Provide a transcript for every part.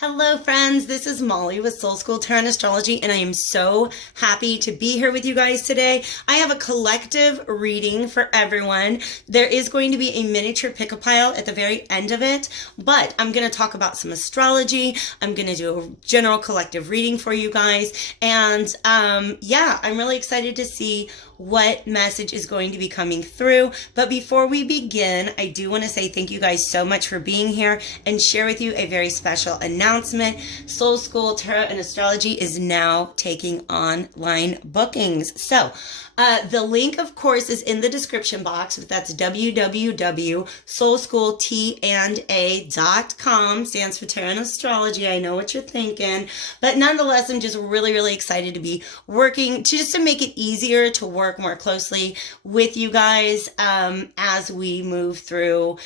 Hello friends, this is Molly with Soul School Tarot and Astrology, and I am so happy to be here with you guys today. I have a collective reading for everyone. There is going to be a miniature pick-a-pile at the very end of it, but I'm going to talk about some astrology. I'm going to do a general collective reading for you guys, and yeah, I'm really excited to see what message is going to be coming through. But before we begin, I do want to say thank you guys so much for being here and share with you a very special announcement. Soul School Tarot and Astrology is now taking online bookings. So the link, of course, is in the description box. That's www.soulschooltanda.com. Stands for Tarot and Astrology. I know what you're thinking. But nonetheless, I'm just really excited to be working just to make it easier to work more closely with you guys as we move through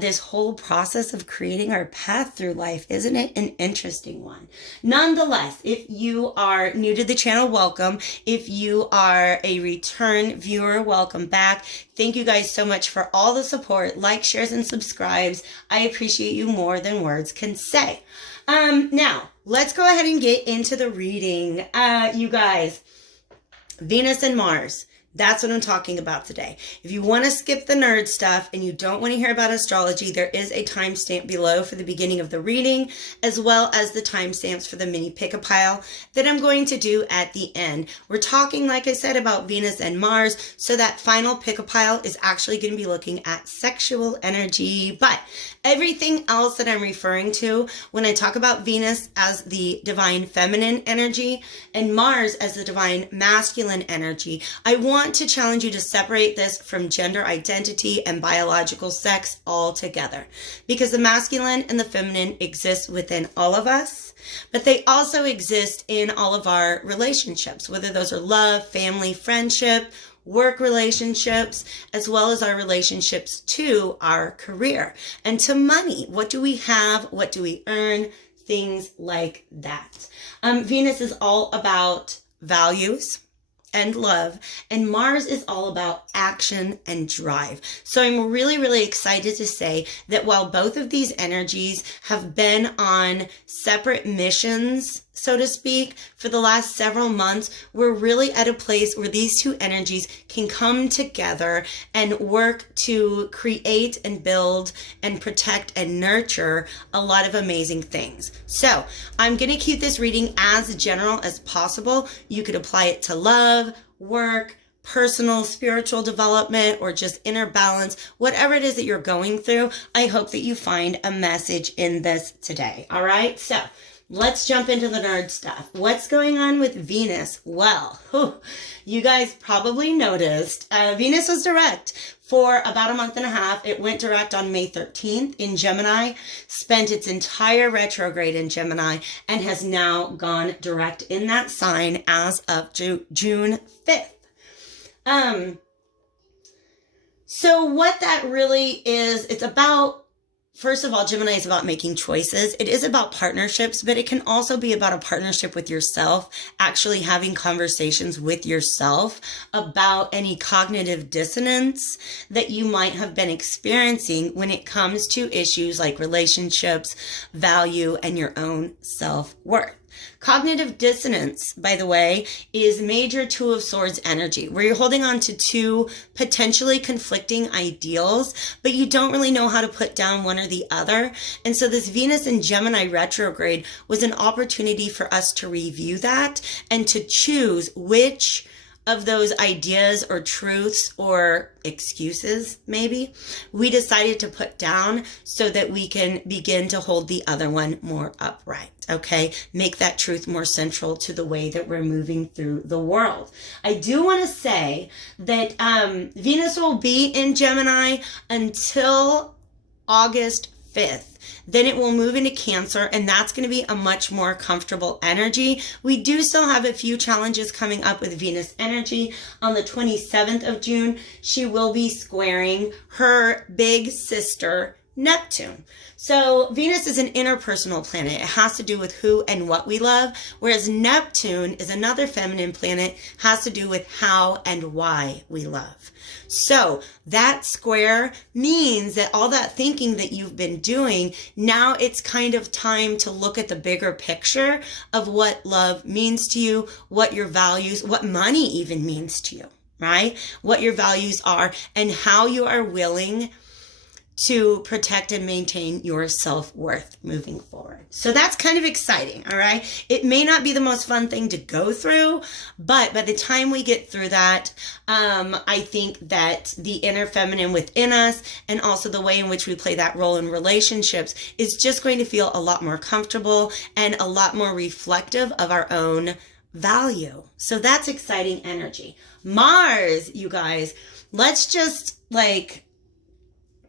this whole process of creating our path through life. Isn't it an interesting one? Nonetheless, if you are new to the channel, welcome. If you are a return viewer, welcome back. Thank you guys so much for all the support, likes, shares, and subscribes. I appreciate you more than words can say. Now, let's go ahead and get into the reading. You guys, Venus and Mars. That's what I'm talking about today. If you want to skip the nerd stuff and you don't want to hear about astrology, there is a timestamp below for the beginning of the reading, as well as the timestamps for the mini pick-a-pile that I'm going to do at the end. We're talking, like I said, about Venus and Mars, so that final pick-a-pile is actually going to be looking at sexual energy. But everything else that I'm referring to when I talk about Venus as the divine feminine energy and Mars as the divine masculine energy, I want to challenge you to separate this from gender identity and biological sex altogether, because the masculine and the feminine exist within all of us, but they also exist in all of our relationships, whether those are love, family, friendship, work relationships, as well as our relationships to our career and to money. What do we have? What do we earn? Things like that. Venus is all about values and love, and Mars is all about action and drive. So I'm really excited to say that while both of these energies have been on separate missions, so to speak, for the last several months, we're really at a place where these two energies can come together and work to create and build and protect and nurture a lot of amazing things. So I'm going to keep this reading as general as possible. You could apply it to love, work, personal, spiritual development, or just inner balance, whatever it is that you're going through. I hope that you find a message in this today. All right, so let's jump into the nerd stuff. What's going on with Venus? Well, you guys probably noticed Venus was direct for about a month and a half. It went direct on May 13th in Gemini, spent its entire retrograde in Gemini, and has now gone direct in that sign as of June 5th. So what that really is, it's about, first of all, Gemini is about making choices. It is about partnerships, but it can also be about a partnership with yourself, actually having conversations with yourself about any cognitive dissonance that you might have been experiencing when it comes to issues like relationships, value, and your own self-worth. Cognitive dissonance, by the way, is major Two of Swords energy, where you're holding on to two potentially conflicting ideals, but you don't really know how to put down one or the other. And so this Venus in Gemini retrograde was an opportunity for us to review that and to choose which of those ideas or truths or excuses, maybe, we decided to put down so that we can begin to hold the other one more upright, okay? Make that truth more central to the way that we're moving through the world. I do want to say that Venus will be in Gemini until August 5th. Then it will move into Cancer, and that's going to be a much more comfortable energy. We do still have a few challenges coming up with Venus energy. On the 27th of June, she will be squaring her big sister, Neptune. So Venus is an interpersonal planet. It has to do with who and what we love, whereas Neptune is another feminine planet, has to do with how and why we love. So that square means that all that thinking that you've been doing, now it's kind of time to look at the bigger picture of what love means to you, what your values, what money even means to you, right? What your values are and how you are willing to protect and maintain your self-worth moving forward. So that's kind of exciting, all right? It may not be the most fun thing to go through, but by the time we get through that, I think that the inner feminine within us and also the way in which we play that role in relationships is just going to feel a lot more comfortable and a lot more reflective of our own value. So that's exciting energy. Mars, you guys, let's just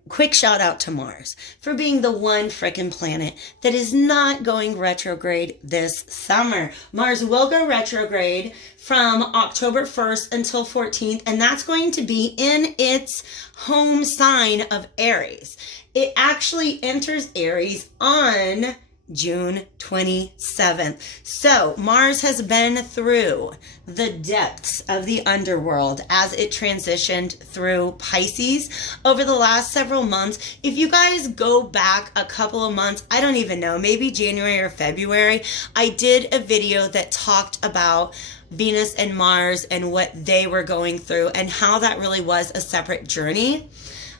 quick shout out to Mars for being the one frickin' planet that is not going retrograde this summer. Mars will go retrograde from October 1st until 14th, and that's going to be in its home sign of Aries. It actually enters Aries on June 27th. So Mars has been through the depths of the underworld as it transitioned through Pisces over the last several months. If you guys go back a couple of months, I don't even know, maybe January or February, I did a video that talked about Venus and Mars and what they were going through and how that really was a separate journey.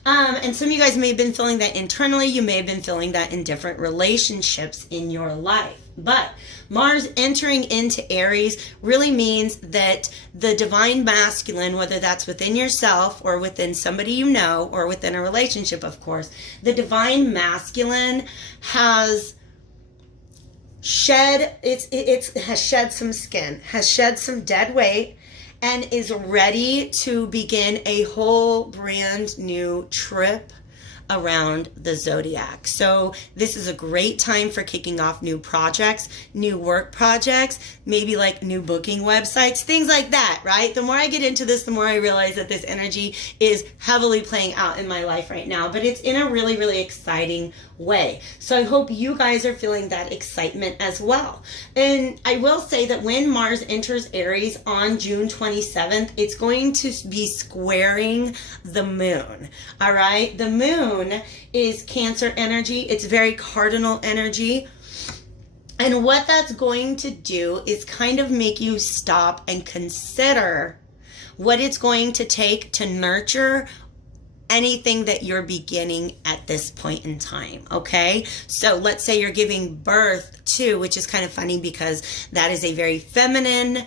And some of you guys may have been feeling that internally. You may have been feeling that in different relationships in your life. But Mars entering into Aries really means that the divine masculine, whether that's within yourself or within somebody you know or within a relationship, of course, the divine masculine has shed has shed some skin, has shed some dead weight, and is ready to begin a whole brand new trip around the zodiac. So this is a great time for kicking off new projects, new work projects, maybe like new booking websites, things like that, right? The more I get into this, the more I realize that this energy is heavily playing out in my life right now, but it's in a really, really exciting way. So I hope you guys are feeling that excitement as well. And I will say that when Mars enters Aries on June 27th, it's going to be squaring the moon. All right. The moon is Cancer energy. It's very cardinal energy. And what that's going to do is kind of make you stop and consider what it's going to take to nurture anything that you're beginning at this point in time, okay? So let's say you're giving birth to, which is kind of funny because that is a very feminine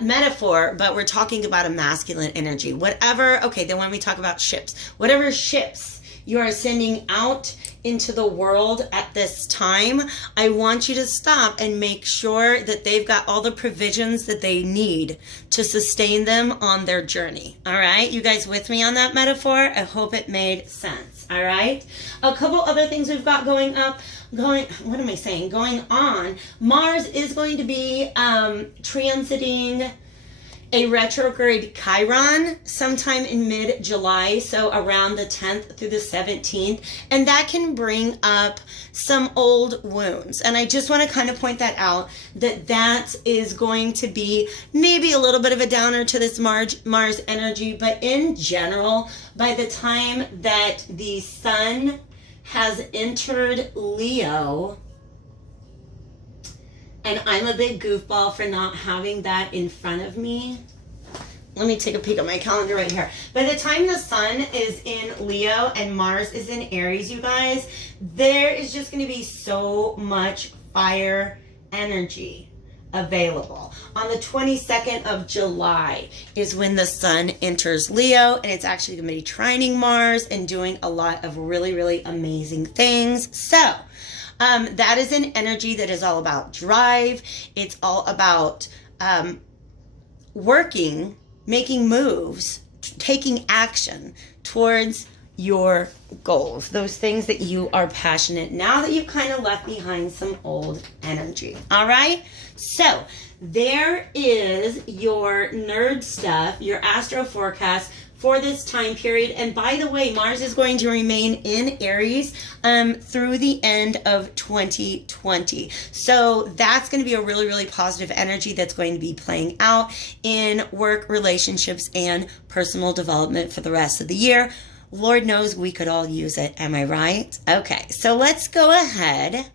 metaphor, but we're talking about a masculine energy. Whatever, okay, then when we talk about ships, whatever ships you are sending out into the world at this time, I want you to stop and make sure that they've got all the provisions that they need to sustain them on their journey. All right, you guys with me on that metaphor? I hope it made sense. All right, a couple other things we've got going on. Mars is going to be transiting a retrograde Chiron sometime in mid-July, so around the 10th through the 17th, and that can bring up some old wounds. And I just want to kind of point that out, that is going to be maybe a little bit of a downer to this Mars energy, but in general, by the time that the sun has entered Leo, and I'm a big goofball for not having that in front of me. Let me take a peek at my calendar right here. By the time the sun is in Leo and Mars is in Aries, you guys, there is just going to be so much fire energy available. On the 22nd of July is when the sun enters Leo, and it's actually going to be trining Mars and doing a lot of really, really amazing things. So that is an energy that is all about drive. It's all about working, making moves, taking action towards your goals, those things that you are passionate now that you've kind of left behind some old energy. All right, so there is your nerd stuff, your astro forecast for this time period. And by the way, Mars is going to remain in Aries through the end of 2020. So that's going to be a really, really positive energy that's going to be playing out in work, relationships, and personal development for the rest of the year. Lord knows we could all use it. Am I right? Okay, so let's go ahead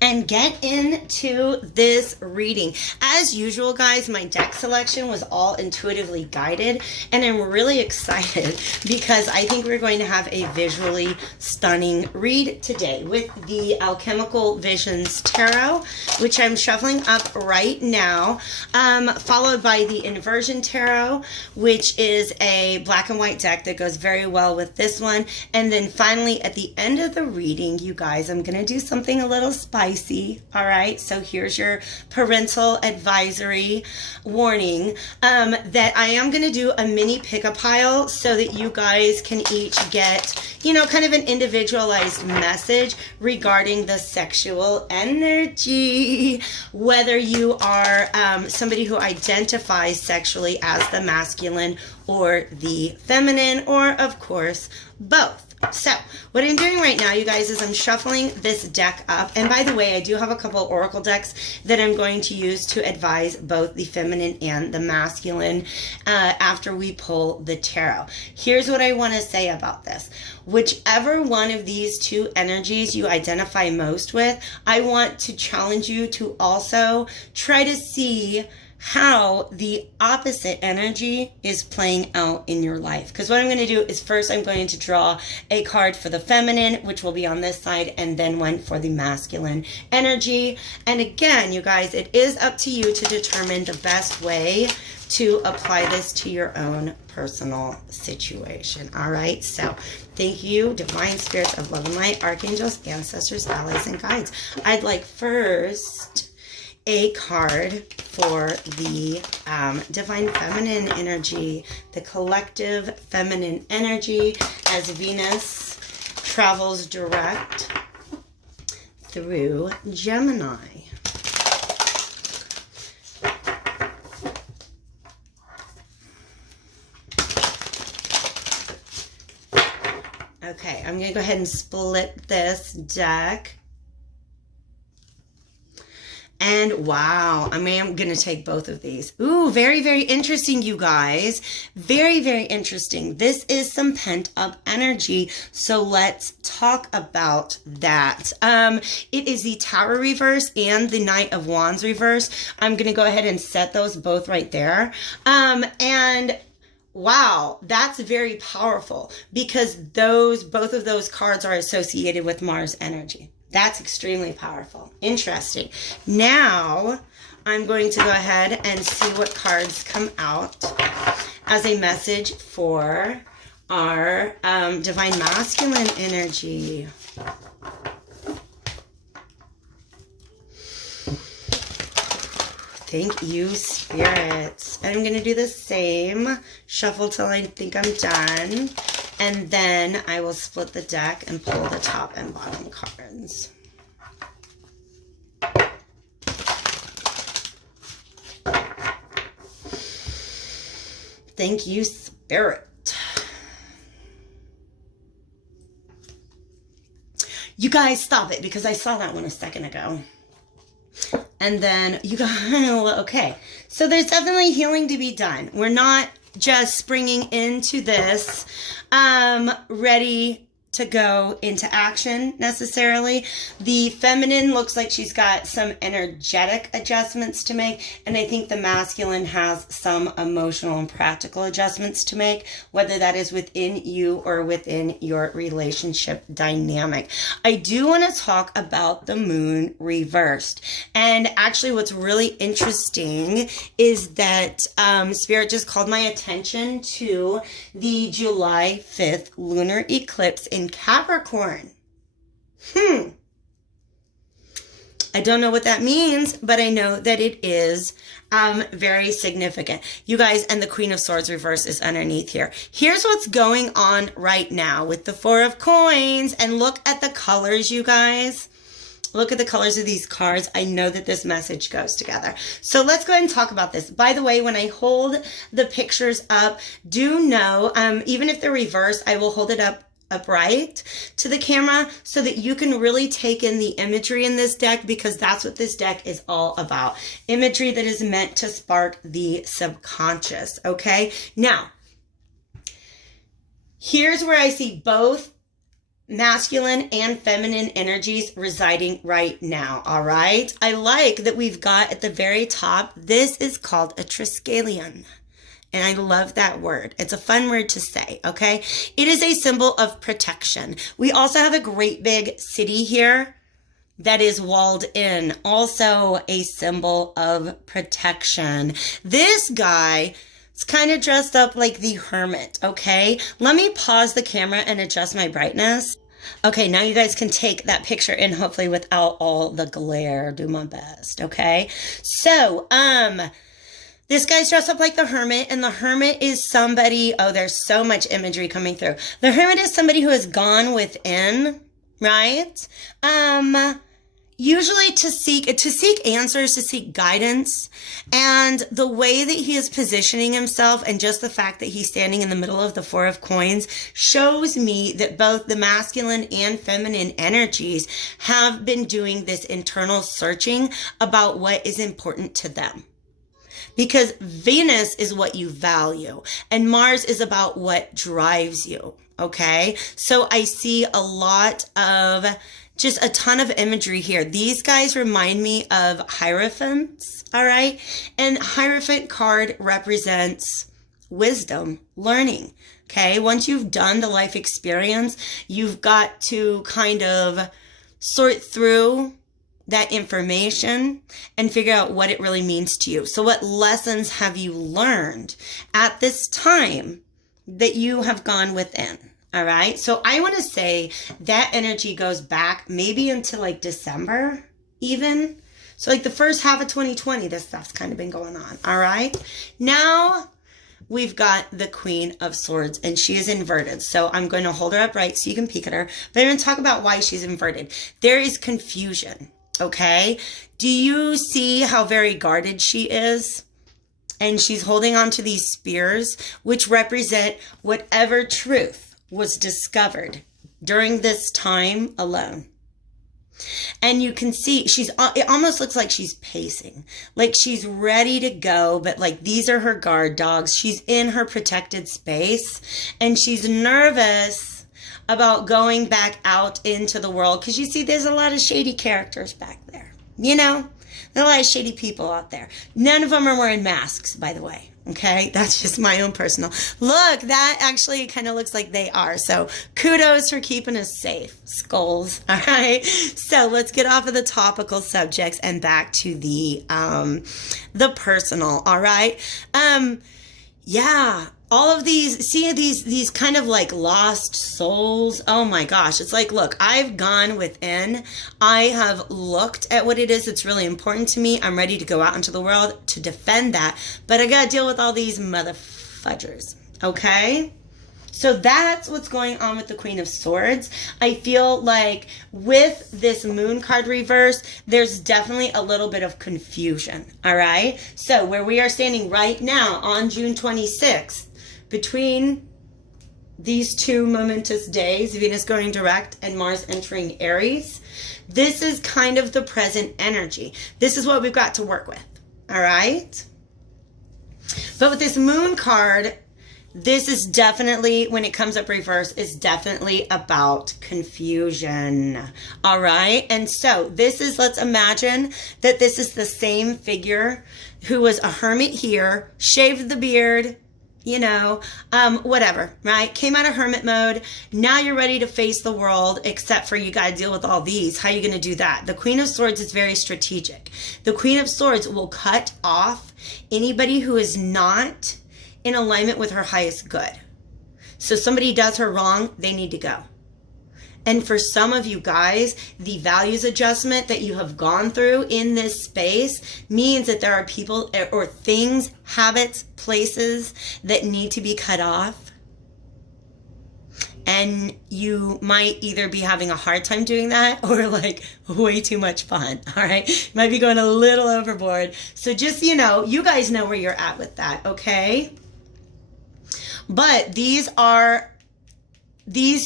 and get into this reading. As usual, guys, my deck selection was all intuitively guided, and I'm really excited because I think we're going to have a visually stunning read today with the Alchemical Visions Tarot, which I'm shuffling up right now, followed by the Inversion Tarot, which is a black and white deck that goes very well with this one. And then finally, at the end of the reading, you guys, I'm going to do something a little spicy. All right, so here's your parental advisory warning that I am going to do a mini pick-a pile so that you guys can each get, you know, kind of an individualized message regarding the sexual energy, whether you are somebody who identifies sexually as the masculine or the feminine, or of course both. So what I'm doing right now, you guys, is I'm shuffling this deck up. And by the way, I do have a couple of oracle decks that I'm going to use to advise both the feminine and the masculine after we pull the tarot. Here's what I want to say about this. Whichever one of these two energies you identify most with, I want to challenge you to also try to see how the opposite energy is playing out in your life. Because what I'm going to do is first I'm going to draw a card for the feminine, which will be on this side, and then one for the masculine energy. And again, you guys, it is up to you to determine the best way to apply this to your own personal situation. All right, so thank you, divine spirits of love and light, archangels, ancestors, allies, and guides. I'd like first a card for the divine feminine energy, the collective feminine energy as Venus travels direct through Gemini. Okay, I'm going to go ahead and split this deck. And wow, I mean, I'm going to take both of these. Ooh, very, very interesting, you guys. Very, very interesting. This is some pent up energy. So let's talk about that. It is the Tower reverse and the Knight of Wands reverse. I'm going to go ahead and set those both right there. And wow, that's very powerful because both of those cards are associated with Mars energy. That's extremely powerful. Interesting. Now, I'm going to go ahead and see what cards come out as a message for our divine masculine energy. Thank you, spirits. And I'm going to do the same. Shuffle till I think I'm done. And then I will split the deck and pull the top and bottom cards. Thank you, Spirit. You guys, stop it, because I saw that one a second ago. And then you guys, okay. So there's definitely healing to be done. We're not just springing into this ready to go into action necessarily. The feminine looks like she's got some energetic adjustments to make, and I think the masculine has some emotional and practical adjustments to make, whether that is within you or within your relationship dynamic. I do want to talk about the moon reversed, and actually what's really interesting is that Spirit just called my attention to the July 5th lunar eclipse in Capricorn. I don't know what that means, but I know that it is very significant. You guys, and the Queen of Swords reverse is underneath here. Here's what's going on right now with the Four of Coins, and look at the colors, you guys. Look at the colors of these cards. I know that this message goes together. So let's go ahead and talk about this. By the way, when I hold the pictures up, do know, even if they're reversed, I will hold it up upright to the camera so that you can really take in the imagery in this deck, because that's what this deck is all about. Imagery that is meant to spark the subconscious. Okay. Now, here's where I see both masculine and feminine energies residing right now. All right. I like that we've got at the very top, this is called a triskelion. And I love that word. It's a fun word to say, okay? It is a symbol of protection. We also have a great big city here that is walled in. Also a symbol of protection. This guy is kind of dressed up like the hermit, okay? Let me pause the camera and adjust my brightness. Okay, now you guys can take that picture in, hopefully without all the glare. Do my best, okay? So, this guy's dressed up like the hermit, and the hermit is somebody, oh, there's so much imagery coming through. The hermit is somebody who has gone within, right? Usually to seek answers, to seek guidance. And the way that he is positioning himself, and just the fact that he's standing in the middle of the Four of Coins, shows me that both the masculine and feminine energies have been doing this internal searching about what is important to them. Because Venus is what you value, and Mars is about what drives you, okay? So I see a lot of, just a ton of imagery here. These guys remind me of Hierophants, all right? And Hierophant card represents wisdom, learning, okay? Once you've done the life experience, you've got to kind of sort through that information and figure out what it really means to you. So what lessons have you learned at this time that you have gone within? All right. So I want to say that energy goes back maybe into like December even. So like the first half of 2020, this stuff's kind of been going on. All right. Now we've got the Queen of Swords, and she is inverted. So I'm going to hold her upright so you can peek at her, but I'm going to talk about why she's inverted. There is confusion. Okay. Do you see how very guarded she is? And she's holding on to these spears, which represent whatever truth was discovered during this time alone. And you can see it almost looks like she's pacing, like she's ready to go, but like these are her guard dogs. She's in her protected space, and she's nervous about going back out into the world, because you see there's a lot of shady characters back there. You know, there are a lot of shady people out there. None of them are wearing masks, by the way. Okay, that's just my own personal. Look, that actually kind of looks like they are. So kudos for keeping us safe, skulls. All right. So let's get off of the topical subjects and back to the personal. All right. Yeah. All of these, see these kind of like lost souls. Oh my gosh. It's like, look, I've gone within. I have looked at what it is that's really important to me. I'm ready to go out into the world to defend that. But I got to deal with all these motherfudgers. Okay? So that's what's going on with the Queen of Swords. I feel like with this Moon card reverse, there's definitely a little bit of confusion. All right? So where we are standing right now on June 26th, between these two momentous days, Venus going direct and Mars entering Aries, this is kind of the present energy. This is what we've got to work with. All right? But with this Moon card, this is definitely, when it comes up reverse, is definitely about confusion. All right. And so this is, let's imagine that this is the same figure who was a hermit here, shaved the beard, you know, whatever, right? Came out of hermit mode. Now you're ready to face the world, except for you got to deal with all these. How are you going to do that? The Queen of Swords is very strategic. The Queen of Swords will cut off anybody who is not in alignment with her highest good. So somebody does her wrong, they need to go. And for some of you guys, the values adjustment that you have gone through in this space means that there are people or things, habits, places that need to be cut off. And you might either be having a hard time doing that or like way too much fun. All right. You might be going a little overboard. So just, you know, you guys know where you're at with that. Okay. But these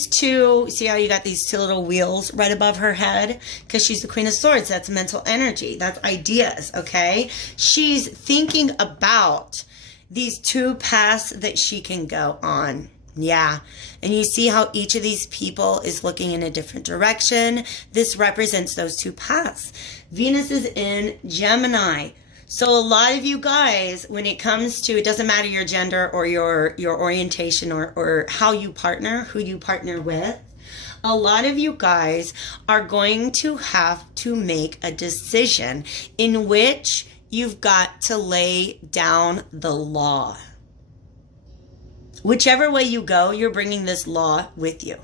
two, see how you got these two little wheels right above her head? Because she's the Queen of Swords. That's mental energy. That's ideas. Okay. She's thinking about these two paths that she can go on. Yeah. And you see how each of these people is looking in a different direction. This represents those two paths. Venus is in Gemini. So a lot of you guys, when it comes to, it doesn't matter your gender or your orientation or how you partner, who you partner with, a lot of you guys are going to have to make a decision in which you've got to lay down the law. Whichever way you go, you're bringing this law with you.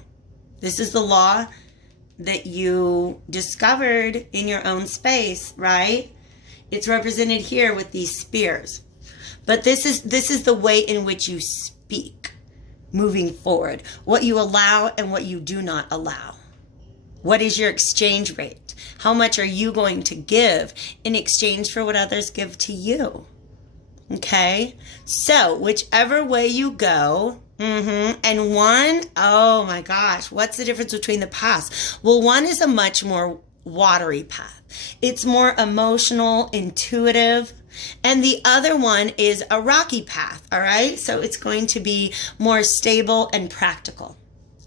This is the law that you discovered in your own space, right? It's represented here with these spears. But this is the way in which you speak moving forward. What you allow and what you do not allow. What is your exchange rate? How much are you going to give in exchange for what others give to you? Okay, so whichever way you go, and one, oh my gosh, what's the difference between the paths? Well, one is a much more watery path. It's more emotional, intuitive, and the other one is a rocky path, all right? So it's going to be more stable and practical,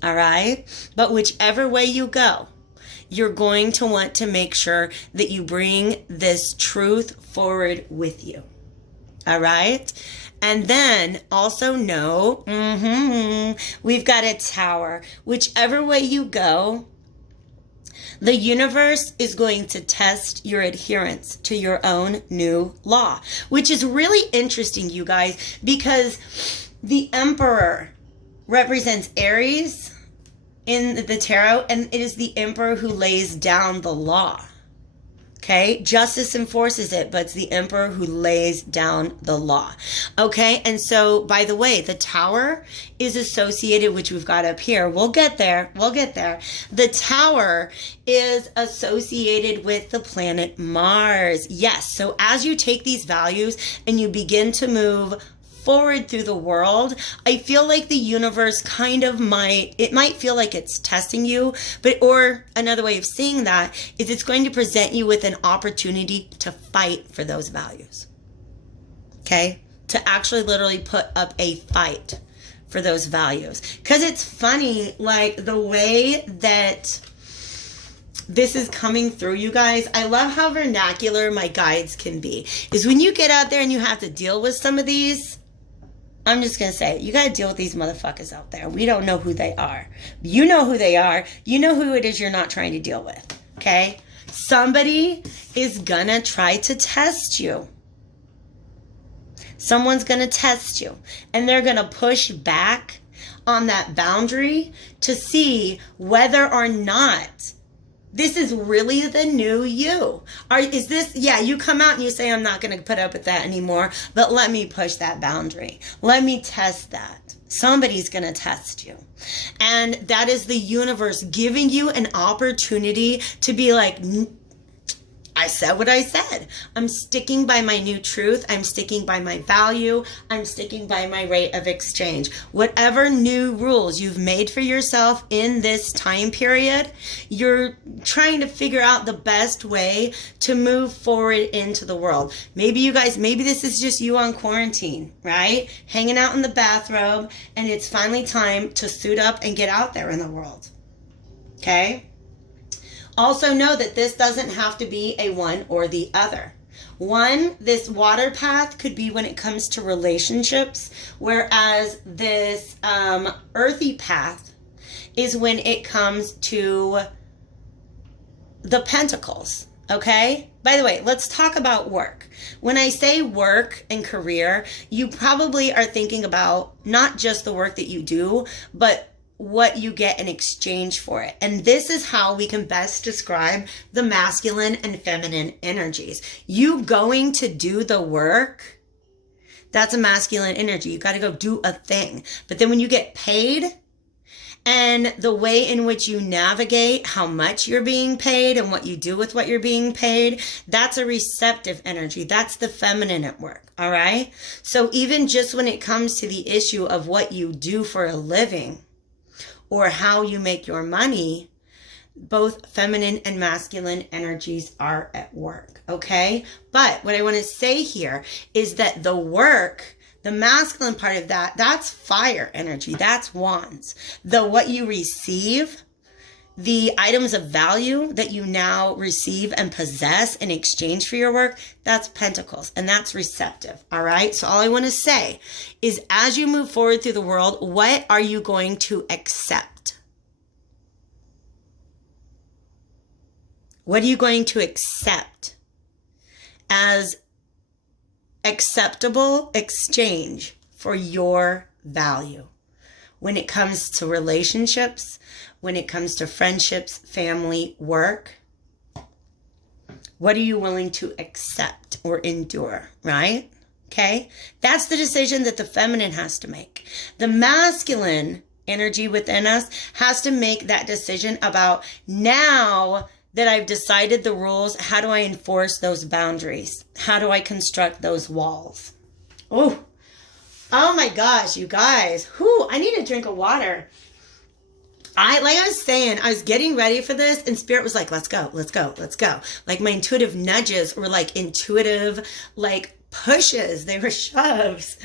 all right? But whichever way you go, you're going to want to make sure that you bring this truth forward with you. All right. And then also know, we've got a tower. Whichever way you go, the universe is going to test your adherence to your own new law, which is really interesting, you guys, because the Emperor represents Aries in the tarot, and it is the Emperor who lays down the law. Okay, justice enforces it, but it's the Emperor who lays down the law. Okay, and so, by the way, the tower is associated, which we've got up here. We'll get there. We'll get there. The tower is associated with the planet Mars. Yes, so as you take these values and you begin to move forward through the world, I feel like the universe kind of might feel like it's testing you, or another way of seeing that is it's going to present you with an opportunity to fight for those values. Okay? To actually literally put up a fight for those values. Because it's funny, like the way that this is coming through, you guys. I love how vernacular my guides can be. Is when you get out there and you have to deal with some of these, I'm just going to say, you got to deal with these motherfuckers out there. We don't know who they are. You know who they are. You know who it is you're not trying to deal with. Okay? Somebody is going to try to test you. Someone's going to test you. And they're going to push back on that boundary to see whether or not this is really the new you. Is this, yeah, you come out and you say, I'm not going to put up with that anymore, but let me push that boundary. Let me test that. Somebody's going to test you. And that is the universe giving you an opportunity to be like, I said what I said. I'm sticking by my new truth. I'm sticking by my value. I'm sticking by my rate of exchange. Whatever new rules you've made for yourself in this time period, you're trying to figure out the best way to move forward into the world. Maybe you guys, maybe this is just you on quarantine, right? Hanging out in the bathrobe, and it's finally time to suit up and get out there in the world. Okay? Also know that this doesn't have to be a one or the other. One, this water path could be when it comes to relationships, whereas this earthy path is when it comes to the pentacles, okay? By the way, let's talk about work. When I say work and career, you probably are thinking about not just the work that you do, but what you get in exchange for it. And this is how we can best describe the masculine and feminine energies. You going to do the work, that's a masculine energy. You got to go do a thing. But then when you get paid And the way in which you navigate how much you're being paid and what you do with what you're being paid, that's a receptive energy. That's the feminine at work. All right. So even just when it comes to the issue of what you do for a living or how you make your money, both feminine and masculine energies are at work. Okay. But what I want to say here is that the work, the masculine part of that, that's fire energy. That's wands. What you receive, the items of value that you now receive and possess in exchange for your work, that's pentacles, and that's receptive. All right. So all I want to say is, as you move forward through the world, what are you going to accept? What are you going to accept as acceptable exchange for your value when it comes to relationships, when it comes to friendships, family, work? What are you willing to accept or endure, right? Okay, that's the decision that the feminine has to make. The masculine energy within us has to make that decision about, now that I've decided the rules, how do I enforce those boundaries? How do I construct those walls? Oh my gosh, you guys. I need a drink of water. Like I was saying, I was getting ready for this and Spirit was like, let's go, let's go, let's go. Like my intuitive nudges were like intuitive, like pushes. They were shoves.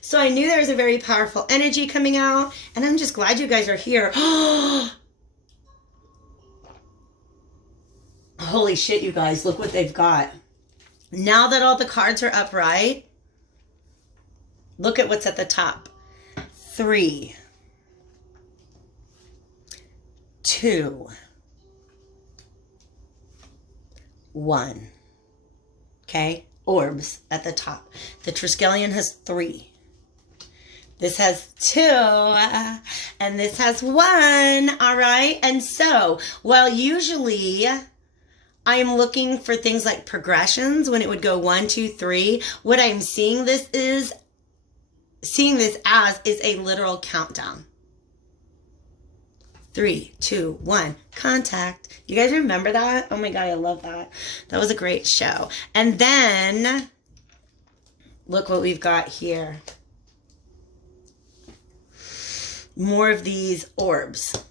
So I knew there was a very powerful energy coming out, and I'm just glad you guys are here. Holy shit, you guys, look what they've got. Now that all the cards are upright, look at what's at the top. 3, 2, 1. Okay, orbs at the top. The Triskelion has 3. This has 2, and this has 1, all right? And so, well, usually I am looking for things like progressions when it would go 1, 2, 3. What I'm seeing this as is a literal countdown. 3, 2, 1, contact. You guys remember that? Oh my God, I love that. That was a great show. And then look what we've got here. More of these orbs.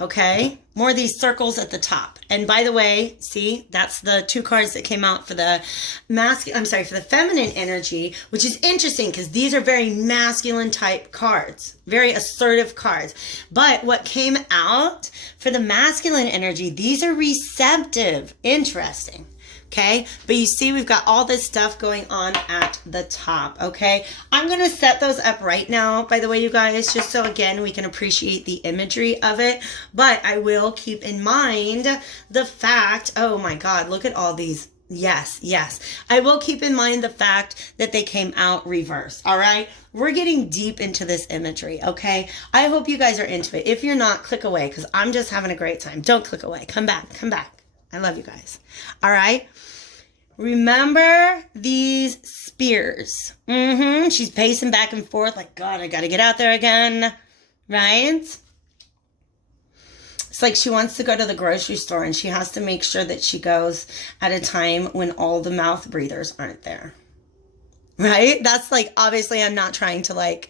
Okay, more of these circles at the top. And by the way, see, that's the 2 cards that came out for the for the feminine energy, which is interesting because these are very masculine type cards, very assertive cards. But what came out for the masculine energy, these are receptive. Interesting. Okay, but you see we've got all this stuff going on at the top. Okay, I'm going to set those up right now, by the way, you guys, just so again we can appreciate the imagery of it. But I will keep in mind the fact, oh my God, look at all these. Yes, I will keep in mind the fact that they came out reverse. All right, we're getting deep into this imagery. Okay, I hope you guys are into it. If you're not, click away because I'm just having a great time. Don't click away. Come back. I love you guys. All right. Remember these spears. She's pacing back and forth like, God, I got to get out there again. Right? It's like she wants to go to the grocery store and she has to make sure that she goes at a time when all the mouth breathers aren't there. Right? That's like, obviously I'm not trying to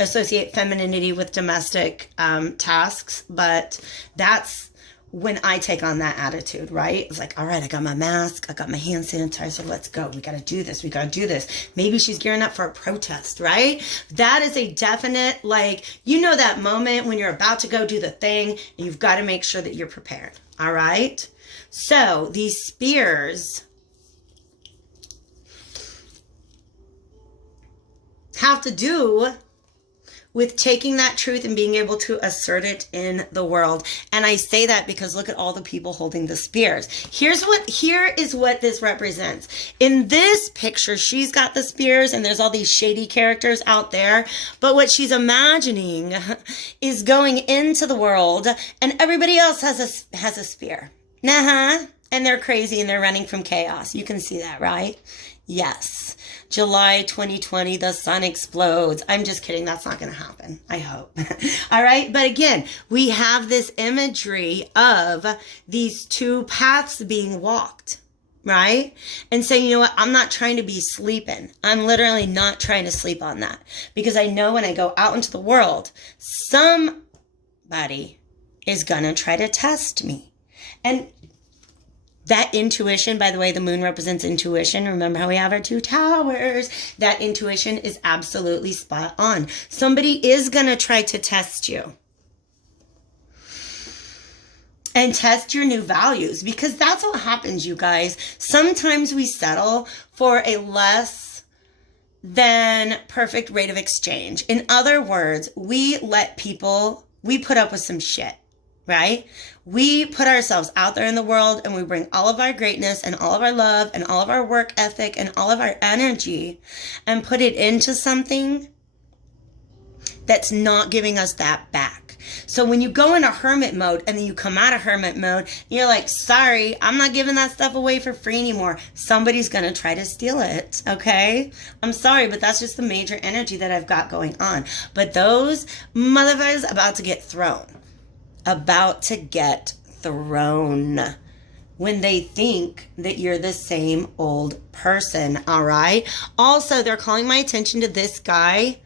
associate femininity with domestic tasks, but that's when I take on that attitude, right? It's like, all right, I got my mask, I got my hand sanitizer, let's go. We got to do this. Maybe she's gearing up for a protest, right? That is a definite, that moment when you're about to go do the thing and you've got to make sure that you're prepared, all right? So these spears have to do with taking that truth and being able to assert it in the world. And I say that because look at all the people holding the spears. Here is what this represents. In this picture, she's got the spears and there's all these shady characters out there. But what she's imagining is going into the world and everybody else has a spear. and they're crazy and they're running from chaos. You can see that, right? Yes. July 2020, the sun explodes. I'm just kidding. That's not going to happen. I hope. All right. But again, we have this imagery of these two paths being walked, right? And saying, you know what? I'm not trying to be sleeping. I'm literally not trying to sleep on that, because I know when I go out into the world, somebody is going to try to test me. And that intuition, by the way, the moon represents intuition. Remember how we have our two towers? That intuition is absolutely spot on. Somebody is going to try to test you and test your new values, because that's what happens, you guys. Sometimes we settle for a less than perfect rate of exchange. In other words, we put up with some shit. Right? We put ourselves out there in the world and we bring all of our greatness and all of our love and all of our work ethic and all of our energy and put it into something that's not giving us that back. So when you go into hermit mode and then you come out of hermit mode, you're like, sorry, I'm not giving that stuff away for free anymore. Somebody's going to try to steal it. Okay? I'm sorry, but that's just the major energy that I've got going on. But those motherfuckers about to get thrown. About to get thrown when they think that you're the same old person, all right? Also, they're calling my attention to this guy,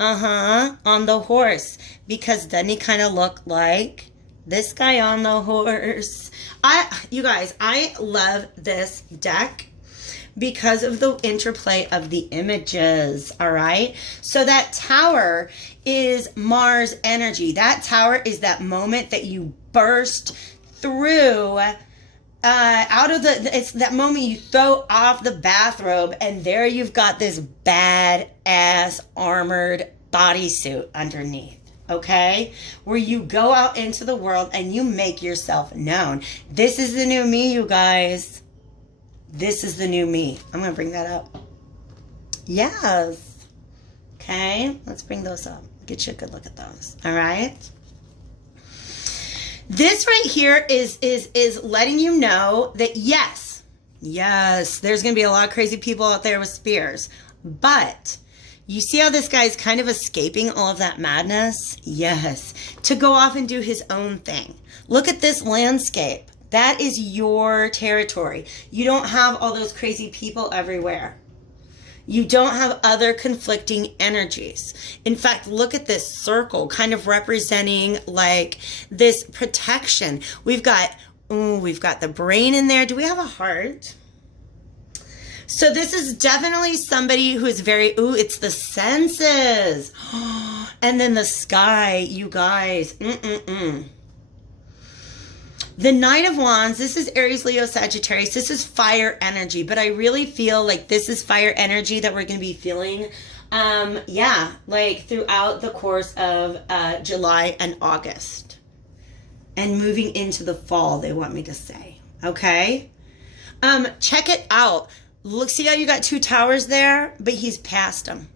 on the horse, because doesn't he kind of look like this guy on the horse? You guys, I love this deck because of the interplay of the images, all right? So that tower is Mars energy. That tower is that moment that you burst through it's that moment you throw off the bathrobe and there you've got this badass armored bodysuit underneath. Okay, where you go out into the world and you make yourself known. This is the new me, you guys. This is the new me. I'm going to bring that up. Yes. Okay, let's bring those up. Get you a good look at those. All right. This right here is letting you know that yes, there's going to be a lot of crazy people out there with spears. But you see how this guy's kind of escaping all of that madness? Yes. To go off and do his own thing. Look at this landscape. That is your territory. You don't have all those crazy people everywhere. You don't have other conflicting energies. In fact, look at this circle kind of representing like this protection. We've got the brain in there. Do we have a heart? So this is definitely somebody who is very, it's the senses. And then the sky, you guys. The Knight of Wands, this is Aries, Leo, Sagittarius. This is fire energy, but I really feel like this is fire energy that we're going to be feeling, like throughout the course of July and August. And moving into the fall, they want me to say. Okay? Check it out. Look, see how you got two towers there? But he's past them.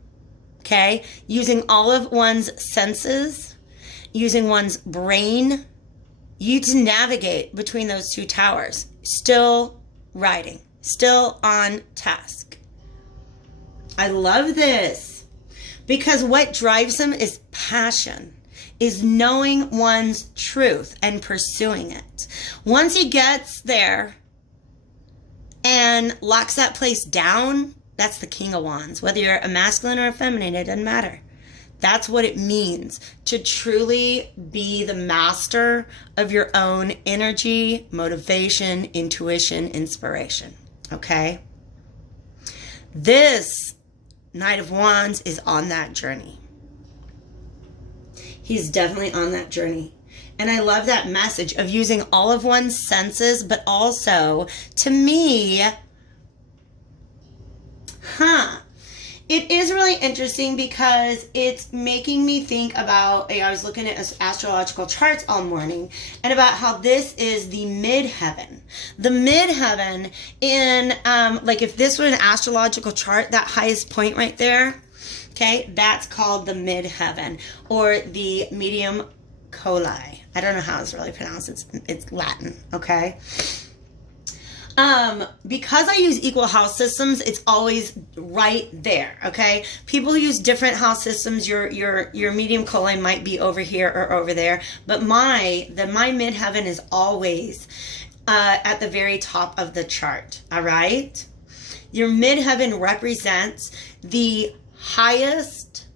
Okay? Using all of one's senses, using one's brain, you to navigate between those two towers. Still riding. Still on task. I love this. Because what drives him is passion. Is knowing one's truth and pursuing it. Once he gets there and locks that place down, that's the King of Wands. Whether you're a masculine or a feminine, it doesn't matter. That's what it means to truly be the master of your own energy, motivation, intuition, inspiration. Okay? This Knight of Wands is on that journey. He's definitely on that journey. And I love that message of using all of one's senses, but also, to me, it is really interesting because it's making me think about, I was looking at astrological charts all morning, and about how this is the midheaven. The midheaven in, like if this were an astrological chart, that highest point right there, okay, that's called the midheaven, or the medium coli. I don't know how it's really pronounced. It's Latin, okay? Because I use equal house systems, it's always right there. Okay. People use different house systems. Your medium colon might be over here or over there, but my midheaven is always at the very top of the chart. All right. Your midheaven represents the highest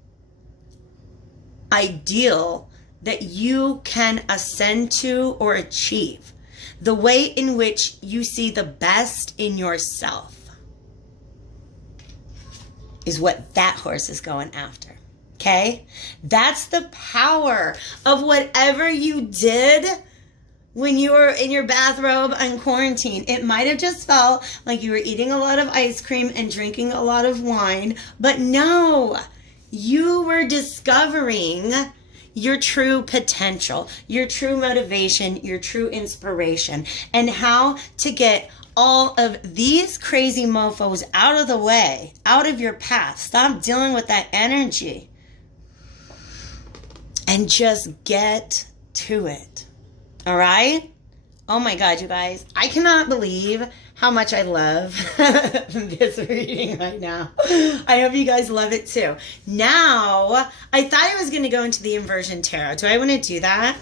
ideal that you can ascend to or achieve. The way in which you see the best in yourself is what that horse is going after. Okay? That's the power of whatever you did when you were in your bathrobe on quarantine. It might have just felt like you were eating a lot of ice cream and drinking a lot of wine, but no, you were discovering your true potential, your true motivation, your true inspiration, and how to get all of these crazy mofos out of the way, out of your path. Stop dealing with that energy and just get to it. All right? Oh my God, you guys. I cannot believe how much I love this reading right now. I hope you guys love it too. Now, I thought I was going to go into the inversion tarot. Do I want to do that?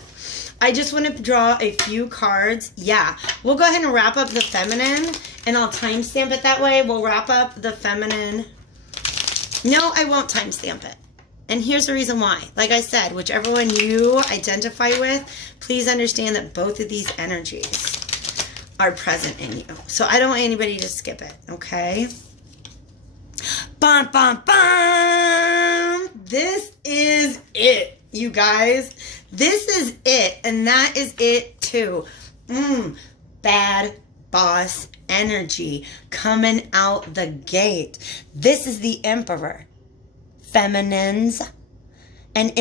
I just want to draw a few cards. Yeah, we'll go ahead and wrap up the feminine, and I'll timestamp it that way. We'll wrap up the feminine. No, I won't timestamp it. And here's the reason why. Like I said, whichever one you identify with, please understand that both of these energies are present in you. So I don't want anybody to skip it, okay? Bum, bum, bum! This is it, you guys. This is it, and that is it too. Bad boss energy coming out the gate. This is the Emperor. Feminines and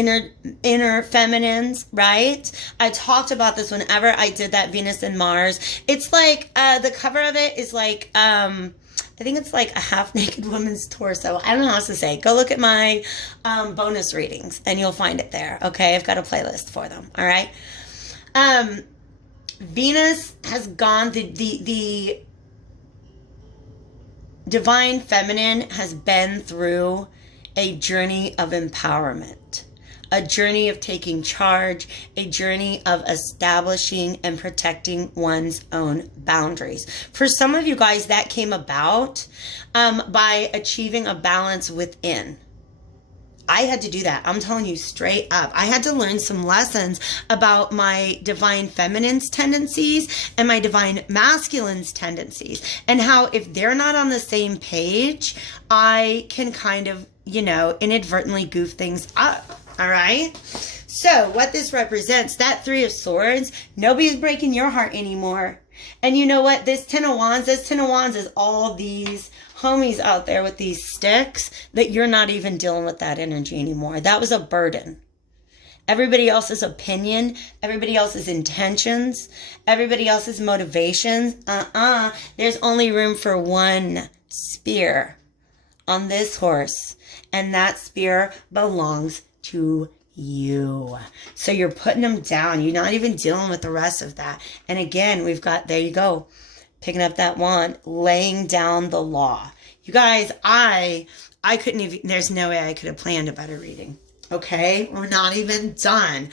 inner feminines, right? I talked about this whenever I did that Venus and Mars. It's like the cover of it is like I think it's like a half naked woman's torso. I don't know how else to say. Go look at my bonus readings and you'll find it there. Okay, I've got a playlist for them. All right. Venus has gone, the divine feminine has been through a journey of empowerment, a journey of taking charge, a journey of establishing and protecting one's own boundaries. For some of you guys, that came about by achieving a balance within. I had to do that. I'm telling you straight up. I had to learn some lessons about my divine feminine's tendencies and my divine masculine's tendencies, and how if they're not on the same page, I can kind of, you know, inadvertently goof things up. All right. So what this represents, that Three of Swords, nobody's breaking your heart anymore. And you know what? This Ten of Wands is all these homies out there with these sticks that you're not even dealing with that energy anymore. That was a burden. Everybody else's opinion, everybody else's intentions, everybody else's motivations. There's only room for one spear on this horse, and that spear belongs to you. So you're putting them down. You're not even dealing with the rest of that. And again, we've got, there you go, picking up that wand, laying down the law. You guys, I couldn't even, there's no way I could have planned a better reading. Okay, we're not even done.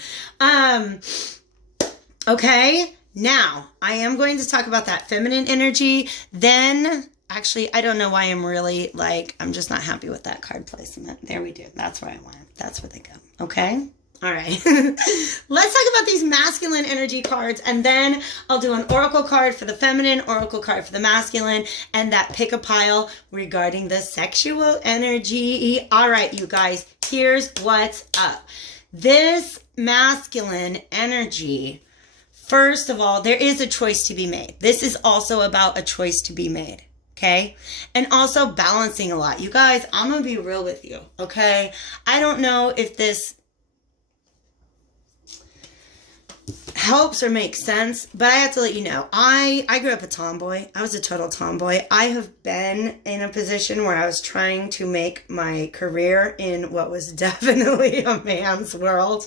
Okay, now I am going to talk about that feminine energy. Then, actually, I don't know why I'm really like, I'm just not happy with that card placement. There we do. That's where I went. That's where they go. Okay. All right. Let's talk about these masculine energy cards, and then I'll do an oracle card for the feminine, oracle card for the masculine, and that pick a pile regarding the sexual energy. All right, you guys, here's what's up. This masculine energy, first of all, there is a choice to be made. This is also about a choice to be made. Okay. And also balancing a lot. You guys, I'm going to be real with you. Okay. I don't know if this helps or makes sense, but I have to let you know, I grew up a tomboy. I was a total tomboy. I have been in a position where I was trying to make my career in what was definitely a man's world.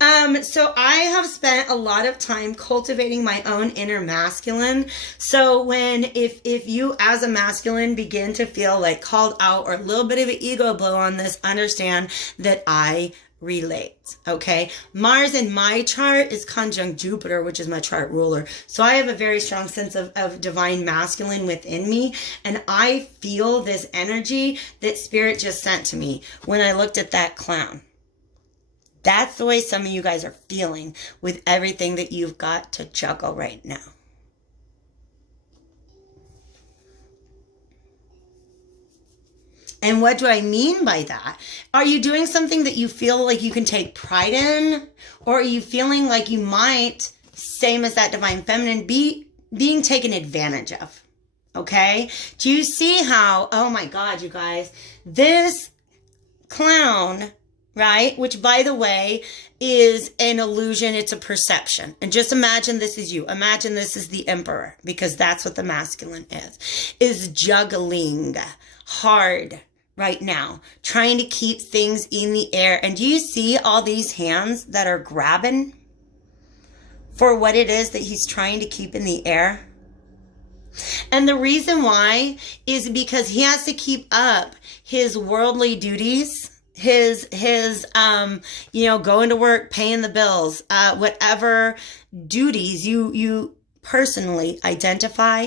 So I have spent a lot of time cultivating my own inner masculine. So if you as a masculine begin to feel like called out or a little bit of an ego blow on this, understand that I relate. Okay. Mars in my chart is conjunct Jupiter, which is my chart ruler. So I have a very strong sense of divine masculine within me. And I feel this energy that spirit just sent to me when I looked at that clown. That's the way some of you guys are feeling with everything that you've got to juggle right now. And what do I mean by that? Are you doing something that you feel like you can take pride in? Or are you feeling like you might, same as that divine feminine, being taken advantage of? Okay? Do you see how, oh my God, you guys, this clown, right? Which, by the way, is an illusion. It's a perception. And just imagine this is you. Imagine this is the emperor, because that's what the masculine is juggling hard right now, trying to keep things in the air. And do you see all these hands that are grabbing for what it is that he's trying to keep in the air? And the reason why is because he has to keep up his worldly duties, his going to work, paying the bills, whatever duties you personally identify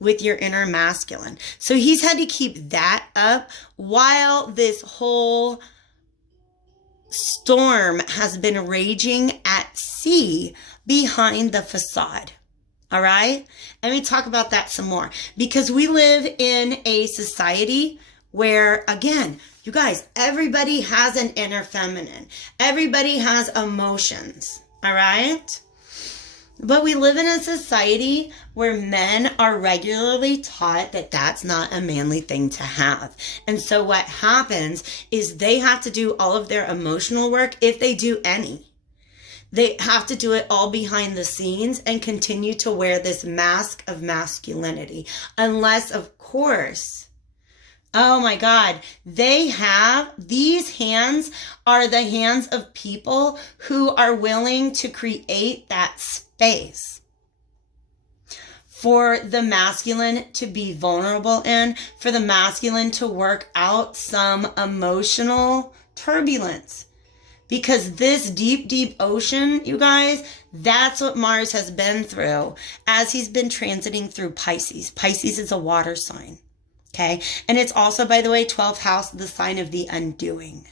with your inner masculine. So he's had to keep that up while this whole storm has been raging at sea behind the facade. All right? Let me talk about that some more, because we live in a society where, again, you guys, everybody has an inner feminine. Everybody has emotions. All right? But we live in a society where men are regularly taught that that's not a manly thing to have. And so what happens is they have to do all of their emotional work, if they do any. They have to do it all behind the scenes and continue to wear this mask of masculinity. Unless, of course, oh my God, these hands are the hands of people who are willing to create that space for the masculine to be vulnerable in, for the masculine to work out some emotional turbulence. Because this deep, deep ocean, you guys, that's what Mars has been through as he's been transiting through Pisces. Pisces is a water sign. Okay. And it's also, by the way, 12th house, the sign of the undoing.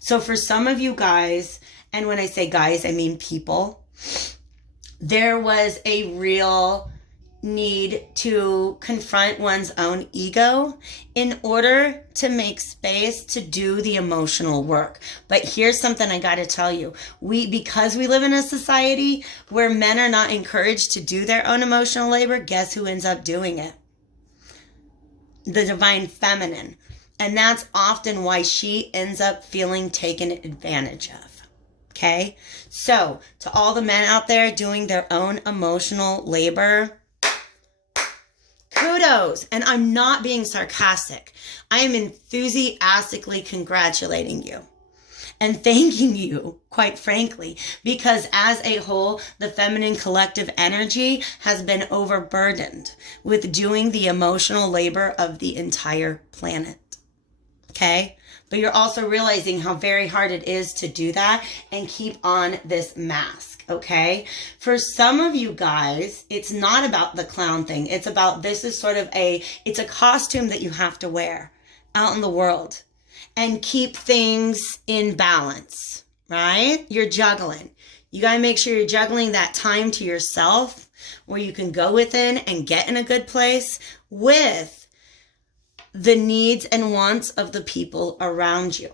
So for some of you guys, and when I say guys, I mean people, there was a real need to confront one's own ego in order to make space to do the emotional work. But here's something I got to tell you. Because we live in a society where men are not encouraged to do their own emotional labor, guess who ends up doing it? The divine feminine. And that's often why she ends up feeling taken advantage of. Okay? So, to all the men out there doing their own emotional labor, kudos. And I'm not being sarcastic. I am enthusiastically congratulating you and thanking you, quite frankly, because as a whole, the feminine collective energy has been overburdened with doing the emotional labor of the entire planet. Okay? But you're also realizing how very hard it is to do that and keep on this mask. Okay? For some of you guys, it's not about the clown thing. It's about, this is sort of it's a costume that you have to wear out in the world and keep things in balance, right? You're juggling. You got to make sure you're juggling that time to yourself where you can go within and get in a good place with the needs and wants of the people around you.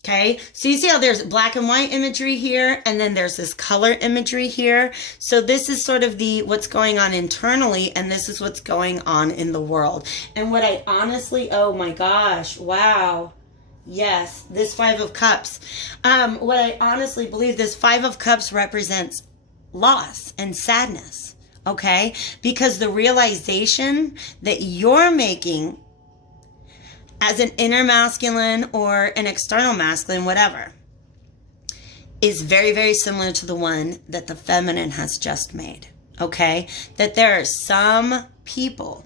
Okay, so you see how there's black and white imagery here, and then there's this color imagery here. So this is sort of what's going on internally, and this is what's going on in the world. And what I honestly, oh my gosh, wow. Yes, this Five of Cups. What I honestly believe, this Five of Cups represents loss and sadness. Okay, because the realization that you're making as an inner masculine or an external masculine, whatever, is very, very similar to the one that the feminine has just made. Okay? That there are some people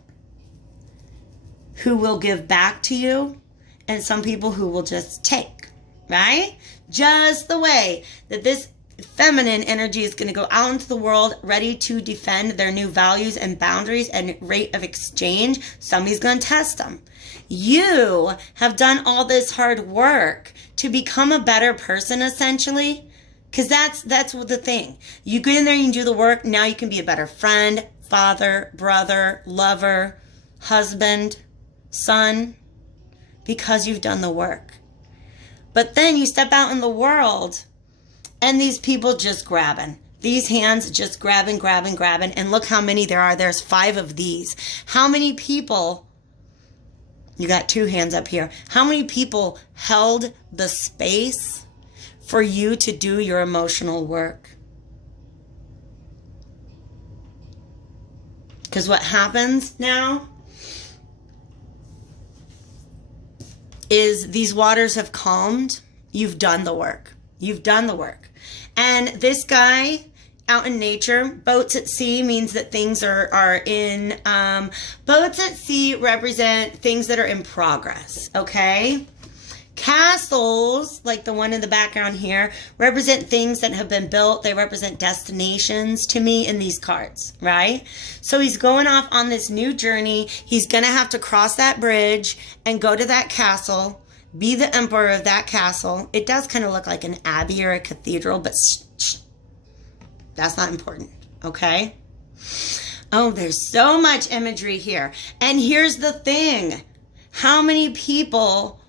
who will give back to you and some people who will just take, right? Just the way that this feminine energy is going to go out into the world ready to defend their new values and boundaries and rate of exchange. Somebody's going to test them. You have done all this hard work to become a better person, essentially. Because that's what the thing. You get in there, you can do the work. Now you can be a better friend, father, brother, lover, husband, son, because you've done the work. But then you step out in the world and these people just grabbing. These hands just grabbing. And look how many there are. There's 5 of these. How many people, you got 2 hands up here. How many people held the space for you to do your emotional work? Because what happens now is these waters have calmed. You've done the work. You've done the work. And this guy out in nature, boats at sea means that things are in, boats at sea represent things that are in progress, okay? Castles, like the one in the background here, represent things that have been built. They represent destinations to me in these cards, right? So he's going off on this new journey. He's going to have to cross that bridge and go to that castle, be the emperor of that castle. It does kind of look like an abbey or a cathedral, but that's not important, okay? Oh, there's so much imagery here. And here's the thing. How many people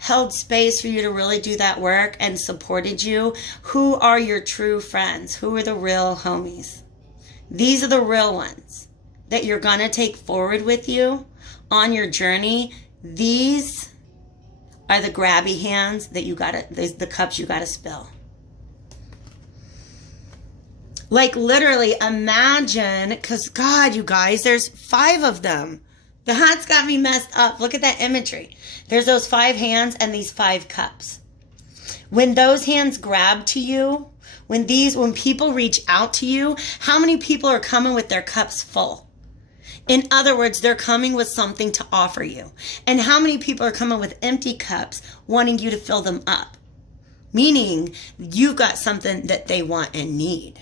held space for you to really do that work and supported you? Who are your true friends? Who are the real homies? These are the real ones that you're going to take forward with you on your journey. These are the grabby hands that you got to, the cups you got to spill. Like literally imagine, because God, you guys, there's 5 of them. The hat's got me messed up. Look at that imagery. There's those 5 hands and these 5 cups. When those hands grab to you, when people reach out to you, how many people are coming with their cups full? In other words, they're coming with something to offer you. And how many people are coming with empty cups wanting you to fill them up? Meaning you've got something that they want and need.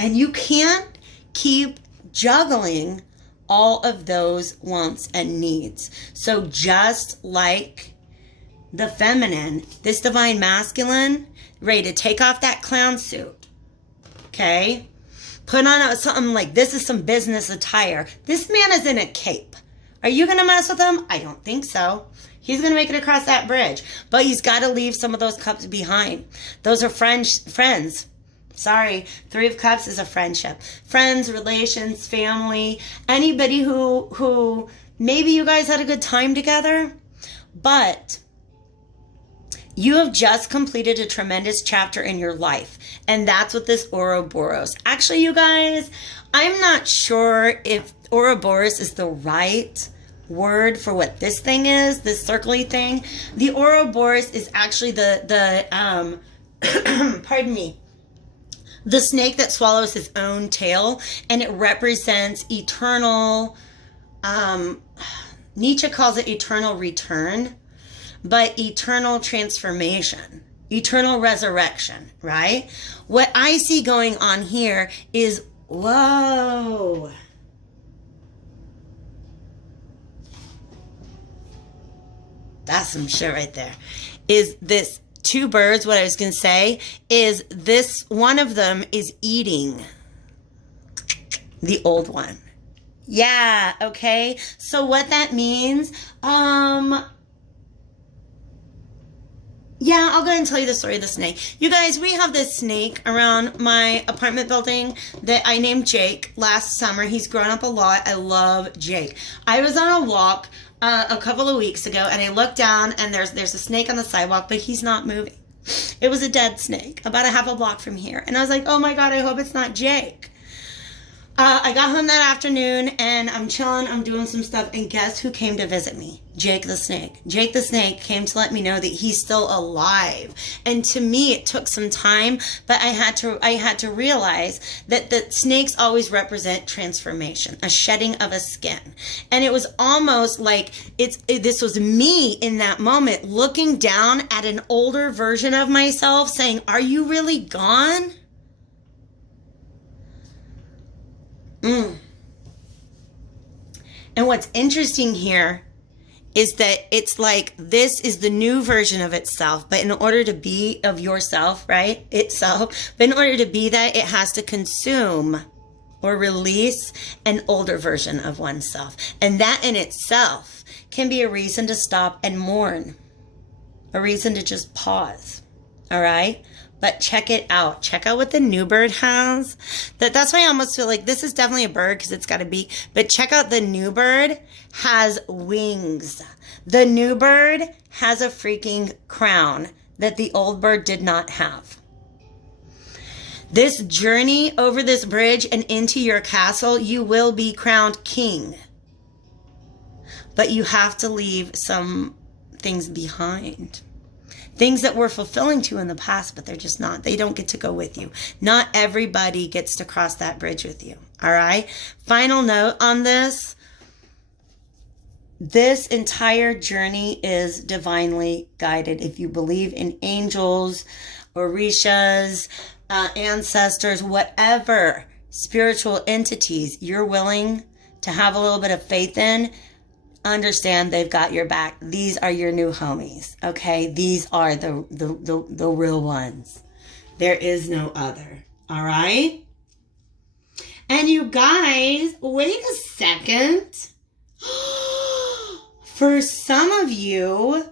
And you can't keep juggling all of those wants and needs. So just like the feminine, this divine masculine, ready to take off that clown suit, okay? Put on something like, this is some business attire. This man is in a cape. Are you going to mess with him? I don't think so. He's going to make it across that bridge. But he's got to leave some of those cups behind. Those are friends. Sorry, 3 of Cups is a friendship. Friends, relations, family, anybody who maybe you guys had a good time together, but you have just completed a tremendous chapter in your life. And that's what this Ouroboros. Actually, you guys, I'm not sure if Ouroboros is the right word for what this thing is, this circly thing. The Ouroboros is actually the pardon me, the snake that swallows his own tail, and it represents eternal, Nietzsche calls it eternal return, but eternal transformation, eternal resurrection, right? What I see going on here is, whoa. That's some shit right there. Is this 2 birds, what I was going to say is this, one of them is eating the old one. Yeah, okay. So what that means, yeah, I'll go ahead and tell you the story of the snake. You guys, we have this snake around my apartment building that I named Jake last summer. He's grown up a lot. I love Jake. I was on a walk a couple of weeks ago, and I looked down, and there's a snake on the sidewalk, but he's not moving. It was a dead snake, about a half a block from here. And I was like, oh my God, I hope it's not Jake. I got home that afternoon and I'm chilling, I'm doing some stuff, and guess who came to visit me? Jake the Snake. Jake the Snake came to let me know that he's still alive. And to me, it took some time, but I had to realize that the snakes always represent transformation, a shedding of a skin. And it was almost like this was me in that moment looking down at an older version of myself saying, "Are you really gone?" And what's interesting here is that it's like this is the new version of itself, but in order to be of yourself, right? Itself, but in order to be that, it has to consume or release an older version of oneself. And that in itself can be a reason to stop and mourn, a reason to just pause. All right? But check it out. Check out what the new bird has. That's why I almost feel like this is definitely a bird because it's got a beak. But check out the new bird has wings. The new bird has a freaking crown that the old bird did not have. This journey over this bridge and into your castle, you will be crowned king. But you have to leave some things behind. Things that were fulfilling to you in the past, but they're just not. They don't get to go with you. Not everybody gets to cross that bridge with you. All right? Final note on this. This entire journey is divinely guided. If you believe in angels, orishas, ancestors, whatever spiritual entities you're willing to have a little bit of faith in, understand they've got your back. These are your new homies, okay? These are the real ones. There is no other, all right? And you guys, wait a second. For some of you,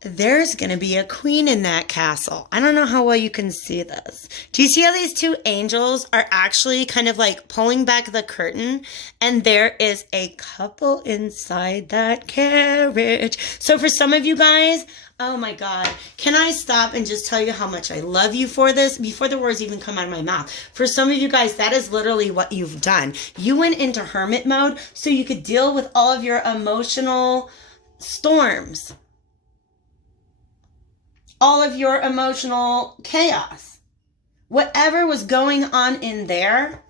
there's going to be a queen in that castle. I don't know how well you can see this. Do you see how these two angels are actually kind of like pulling back the curtain? And there is a couple inside that carriage. So for some of you guys, oh my God, can I stop and just tell you how much I love you for this before the words even come out of my mouth? For some of you guys, that is literally what you've done. You went into hermit mode so you could deal with all of your emotional storms. All of your emotional chaos, whatever was going on in there,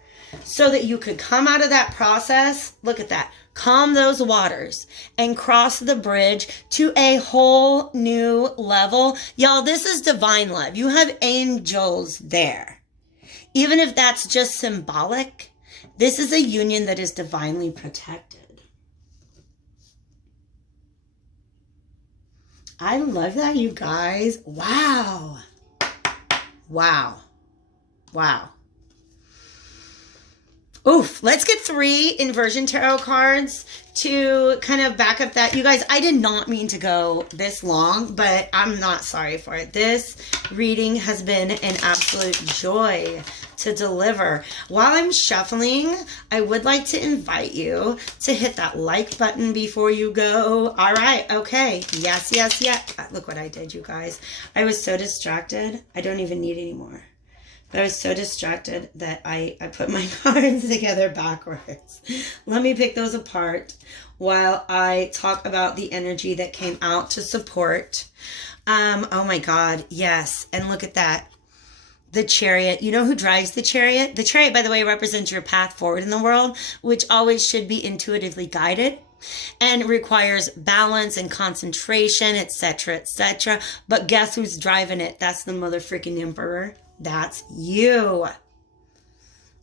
so that you could come out of that process, look at that, calm those waters and cross the bridge to a whole new level. Y'all, this is divine love. You have angels there. Even if that's just symbolic, this is a union that is divinely protected. I love that, you guys. Wow. Wow. Wow. Oof. Let's get 3 inversion tarot cards to kind of back up that. You guys, I did not mean to go this long, but I'm not sorry for it. This reading has been an absolute joy to deliver. While I'm shuffling, I would like to invite you to hit that like button before you go. All right. Okay. Yes, yes, yes. Look what I did, you guys. I was so distracted. I don't even need any more. But I was so distracted that I put my cards together backwards. Let me pick those apart while I talk about the energy that came out to support. Oh my God. Yes. And look at that. The Chariot. You know who drives the Chariot? The Chariot, by the way, represents your path forward in the world, which always should be intuitively guided and requires balance and concentration, etc., etc. But guess who's driving it? That's the motherfucking Emperor. That's you.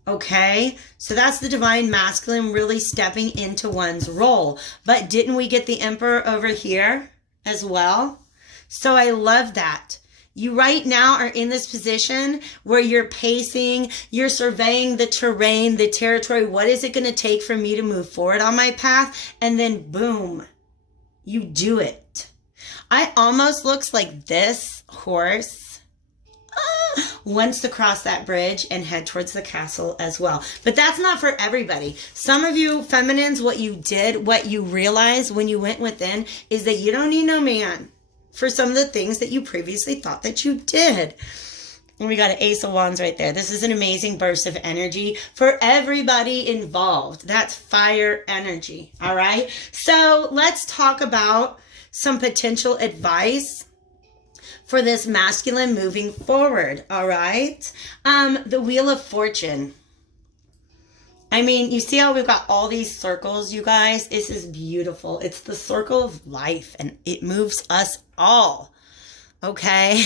Okay? So that's the divine masculine really stepping into one's role. But didn't we get the Emperor over here as well? So I love that. You right now are in this position where you're pacing, you're surveying the terrain, the territory. What is it going to take for me to move forward on my path? And then boom, you do it. I almost looks like this horse wants to cross that bridge and head towards the castle as well. But that's not for everybody. Some of you feminines, what you did, what you realized when you went within is that you don't need no man for some of the things that you previously thought that you did. And we got an Ace of Wands right there. This is an amazing burst of energy for everybody involved. That's fire energy. All right. So let's talk about some potential advice for this masculine moving forward. All right. The Wheel of Fortune. I mean, you see how we've got all these circles, you guys? This is beautiful. It's the circle of life, and it moves us all. Okay.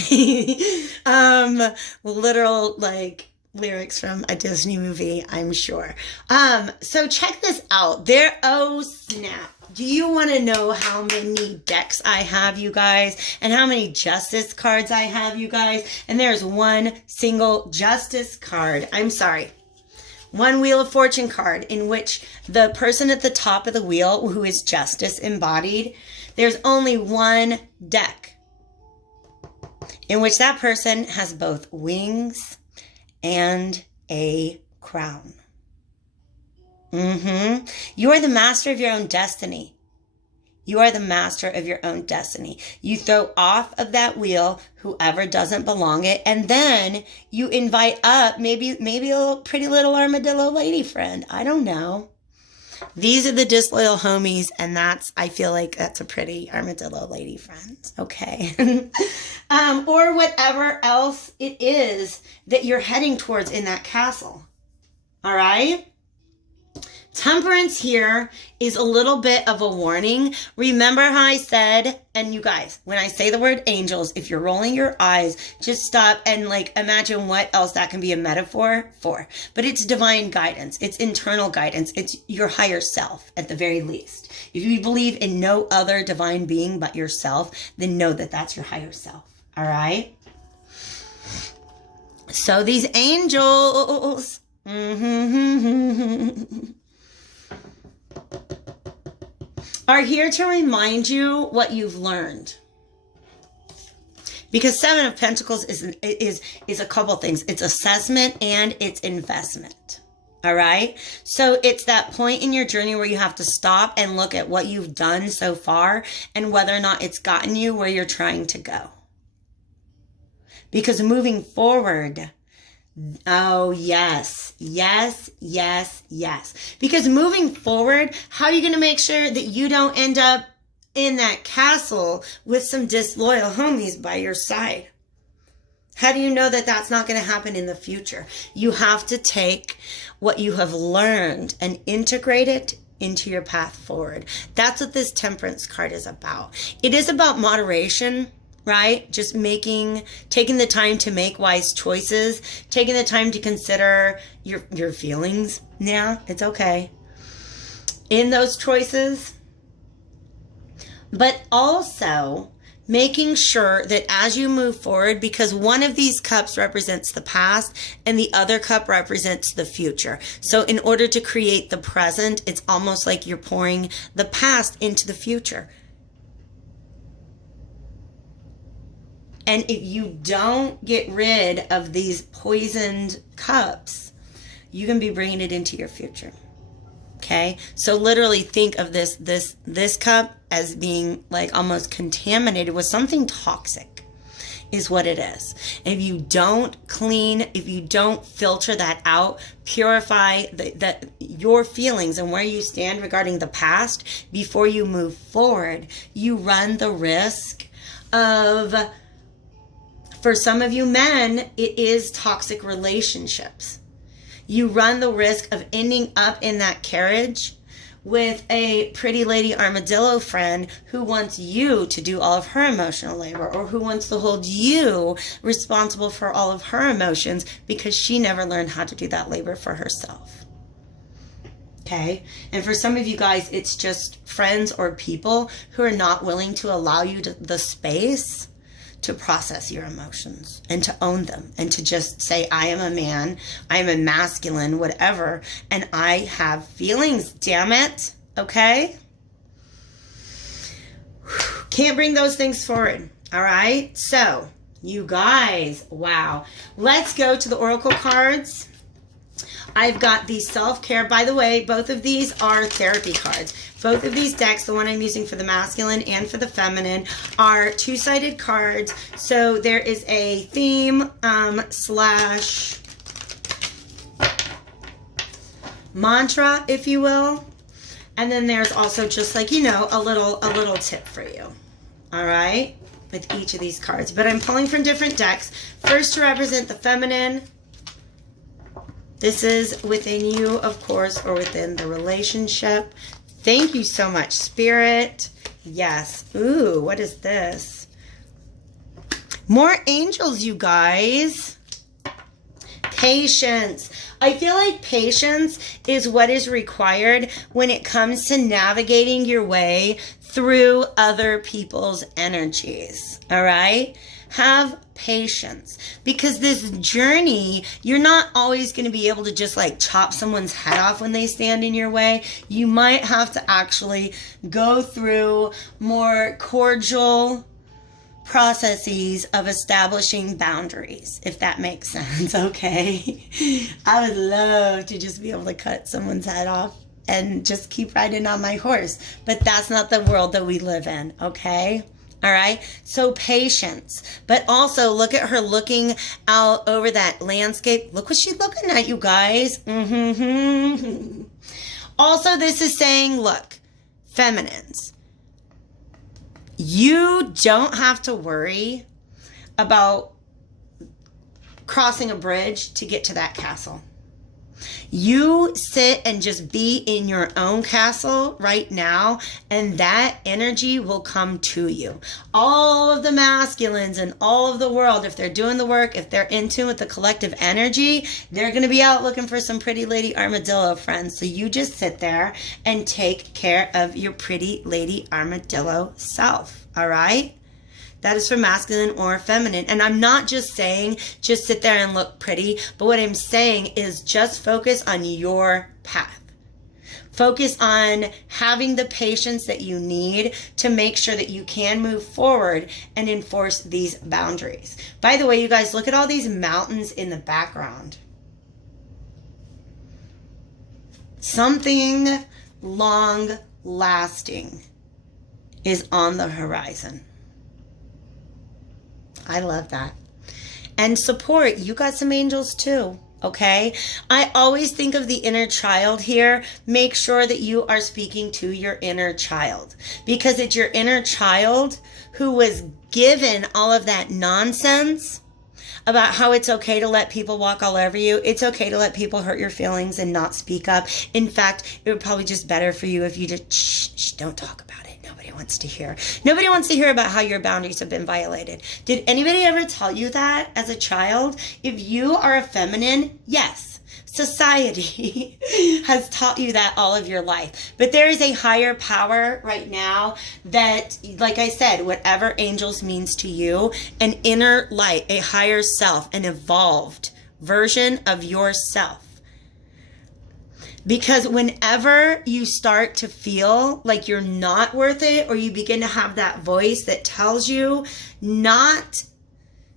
Literal, like, lyrics from a Disney movie, I'm sure. So check this out. Oh, snap. Do you want to know how many decks I have, you guys? And how many justice cards I have, you guys? And there's one single justice card. I'm sorry. One Wheel of Fortune card in which the person at the top of the wheel, who is justice embodied, there's only one deck in which that person has both wings and a crown. You are the master of your own destiny. You are the master of your own destiny. You throw off of that wheel whoever doesn't belong it, and then you invite up maybe a pretty little armadillo lady friend. I don't know. These are the disloyal homies, and I feel like that's a pretty armadillo lady friend. Okay. Or whatever else it is that you're heading towards in that castle. All right? Temperance here is a little bit of a warning. Remember how I said, and you guys, when I say the word angels, if you're rolling your eyes, just stop and like imagine what else that can be a metaphor for. But it's divine guidance. It's internal guidance. It's your higher self at the very least. If you believe in no other divine being but yourself, then know that that's your higher self. All right? So these angels... are here to remind you what you've learned. Because Seven of Pentacles is a couple things. It's assessment and it's investment. All right? So it's that point in your journey where you have to stop and look at what you've done so far and whether or not it's gotten you where you're trying to go. Because moving forward... oh, yes, yes, yes, yes. Because moving forward, how are you going to make sure that you don't end up in that castle with some disloyal homies by your side? How do you know that that's not going to happen in the future? You have to take what you have learned and integrate it into your path forward. That's what this Temperance card is about. It is about moderation. Right? Just taking the time to make wise choices, taking the time to consider your feelings. Yeah, it's okay. In those choices. But also making sure that as you move forward, because one of these cups represents the past and the other cup represents the future. So in order to create the present, it's almost like you're pouring the past into the future. And if you don't get rid of these poisoned cups, you can be bringing it into your future. Okay? So literally think of this cup as being like almost contaminated with something toxic is what it is. And if you don't if you don't filter that out, purify your feelings and where you stand regarding the past before you move forward, you run the risk of... for some of you men, it is toxic relationships. You run the risk of ending up in that carriage with a pretty lady armadillo friend who wants you to do all of her emotional labor, or who wants to hold you responsible for all of her emotions because she never learned how to do that labor for herself. Okay? And for some of you guys, it's just friends or people who are not willing to allow you the space to process your emotions and to own them and to just say, I am a man, I am a masculine, whatever, and I have feelings, damn it, okay? Can't bring those things forward, all right? So, you guys, wow. Let's go to the Oracle cards. I've got the self-care. By the way, both of these are therapy cards. Both of these decks, the one I'm using for the masculine and for the feminine, are two-sided cards. So there is a theme slash mantra, if you will. And then there's also just like, you know, a little tip for you. All right? With each of these cards. But I'm pulling from different decks. First to represent the feminine. This is within you, of course, or within the relationship. Thank you so much, Spirit. Yes. Ooh, what is this? More angels, you guys. Patience. I feel like patience is what is required when it comes to navigating your way through other people's energies. All right? Have patience, because this journey, you're not always going to be able to just like chop someone's head off when they stand in your way. You might have to actually go through more cordial processes of establishing boundaries, if that makes sense. Okay. I would love to just be able to cut someone's head off and just keep riding on my horse, but that's not the world that we live in. Okay. All right. So patience, but also look at her looking out over that landscape. Look what she's looking at, you guys. Also, this is saying, look, feminines, you don't have to worry about crossing a bridge to get to that castle. You sit and just be in your own castle right now, and that energy will come to you. All of the masculines and all of the world, if they're doing the work, if they're in tune with the collective energy, they're going to be out looking for some pretty lady armadillo friends. So you just sit there and take care of your pretty lady armadillo self. All right? That is for masculine or feminine. And I'm not just saying just sit there and look pretty, but what I'm saying is just focus on your path. Focus on having the patience that you need to make sure that you can move forward and enforce these boundaries. By the way, you guys, look at all these mountains in the background. Something long-lasting is on the horizon. I love that. And support. You got some angels too. Okay. I always think of the inner child here. Make sure that you are speaking to your inner child, because it's your inner child who was given all of that nonsense about how it's okay to let people walk all over you. It's okay to let people hurt your feelings and not speak up. In fact, it would probably just better for you if you just shh, don't talk about it. Nobody wants to hear. Nobody wants to hear about how your boundaries have been violated. Did anybody ever tell you that as a child? If you are a feminine, yes, society has taught you that all of your life. But there is a higher power right now that, like I said, whatever angels means to you, an inner light, a higher self, an evolved version of yourself. Because whenever you start to feel like you're not worth it, or you begin to have that voice that tells you not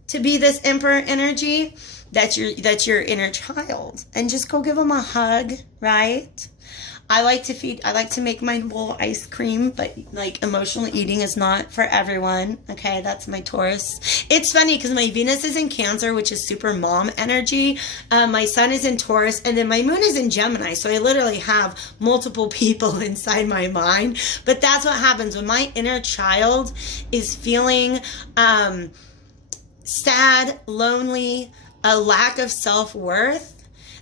to be this emperor energy, that's your inner child. And just go give them a hug, right? I like to make my bowl ice cream, but like emotional eating is not for everyone. Okay, that's my Taurus. It's funny because my Venus is in Cancer, which is super mom energy. My Sun is in Taurus, and then my Moon is in Gemini. So I literally have multiple people inside my mind. But that's what happens when my inner child is feeling sad, lonely, a lack of self-worth.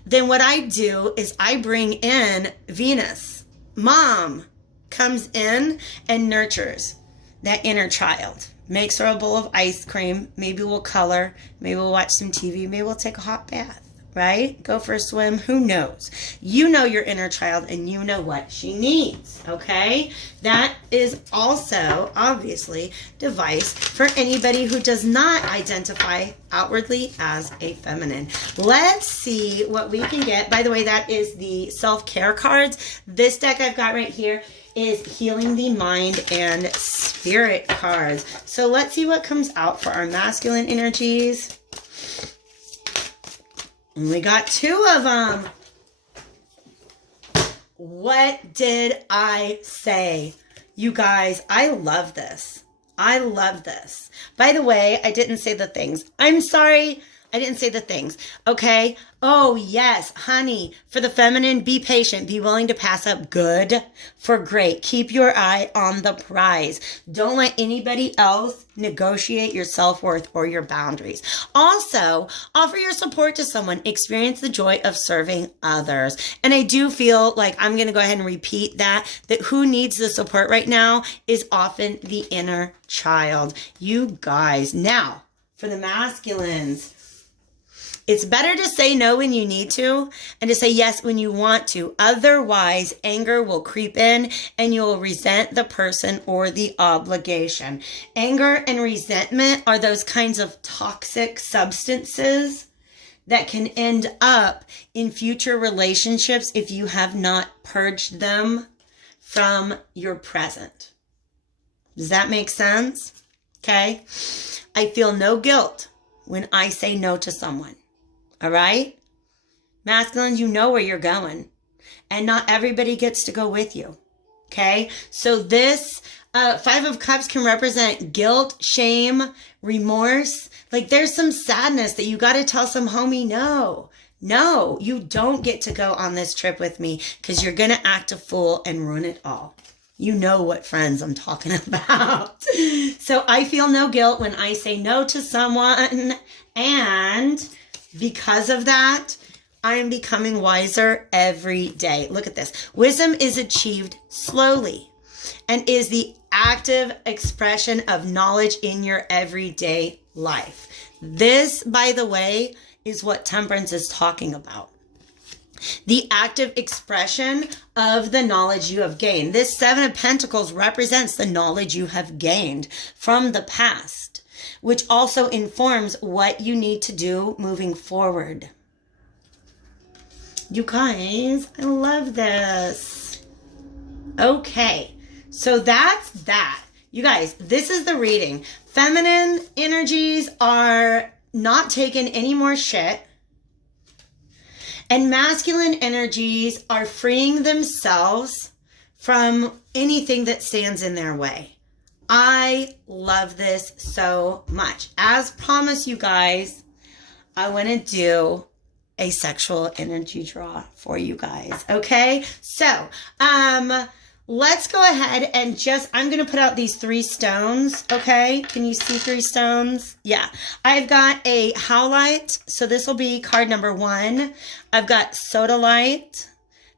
Then what I do is I bring in Venus. Mom comes in and nurtures that inner child. Makes her a bowl of ice cream. Maybe we'll color. Maybe we'll watch some TV. Maybe we'll take a hot bath. Right? Go for a swim. Who knows? You know your inner child, and you know what she needs. Okay? That is also, obviously, device for anybody who does not identify outwardly as a feminine. Let's see what we can get. By the way, that is the self-care cards. This deck I've got right here is Healing the Mind and Spirit cards. So let's see what comes out for our masculine energies. And we got two of them. What did I say? You guys, I love this. I love this. By the way, I didn't say the things. I'm sorry. I didn't say the things. Okay. Oh, yes, honey. For the feminine, be patient. Be willing to pass up good for great. Keep your eye on the prize. Don't let anybody else negotiate your self-worth or your boundaries. Also, offer your support to someone. Experience the joy of serving others. And I do feel like I'm going to go ahead and repeat that who needs the support right now is often the inner child. You guys. Now, for the masculines, it's better to say no when you need to and to say yes when you want to. Otherwise, anger will creep in and you'll resent the person or the obligation. Anger and resentment are those kinds of toxic substances that can end up in future relationships if you have not purged them from your present. Does that make sense? Okay. I feel no guilt when I say no to someone. All right? Masculines, you know where you're going. And not everybody gets to go with you. Okay? So this 5 of Cups can represent guilt, shame, remorse. Like there's some sadness that you got to tell some homie, no, you don't get to go on this trip with me because you're going to act a fool and ruin it all. You know what friends I'm talking about. So I feel no guilt when I say no to someone, and because of that, I'm becoming wiser every day. Look at this. Wisdom is achieved slowly and is the active expression of knowledge in your everyday life. This, by the way, is what temperance is talking about. The active expression of the knowledge you have gained. This 7 of Pentacles represents the knowledge you have gained from the past, which also informs what you need to do moving forward. You guys, I love this. Okay, so that's that. You guys, this is the reading. Feminine energies are not taking any more shit. And masculine energies are freeing themselves from anything that stands in their way. I love this so much. As promised, you guys, I want to do a sexual energy draw for you guys. Okay? So, let's go ahead and I'm going to put out these 3 stones. Okay? Can you see 3 stones? Yeah. I've got a Howlite. So this will be card number 1. I've got Sodalite.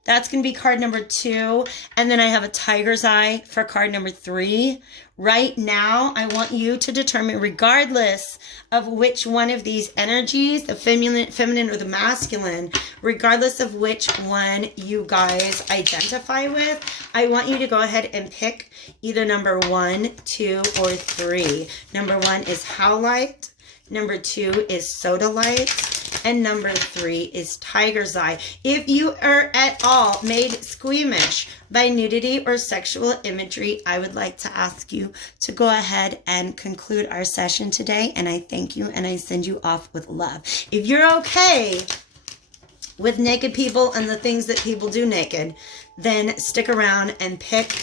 That's going to be card number 2. And then I have a Tiger's Eye for card number 3. Right now, I want you to determine, regardless of which one of these energies, the feminine or the masculine, regardless of which one you guys identify with, I want you to go ahead and pick either number 1, 2, or 3. Number 1 is Howlite. Number 2 is Sodalite. And number 3 is Tiger's Eye. If you are at all made squeamish by nudity or sexual imagery, I would like to ask you to go ahead and conclude our session today. And I thank you and I send you off with love. If you're okay with naked people and the things that people do naked, then stick around and pick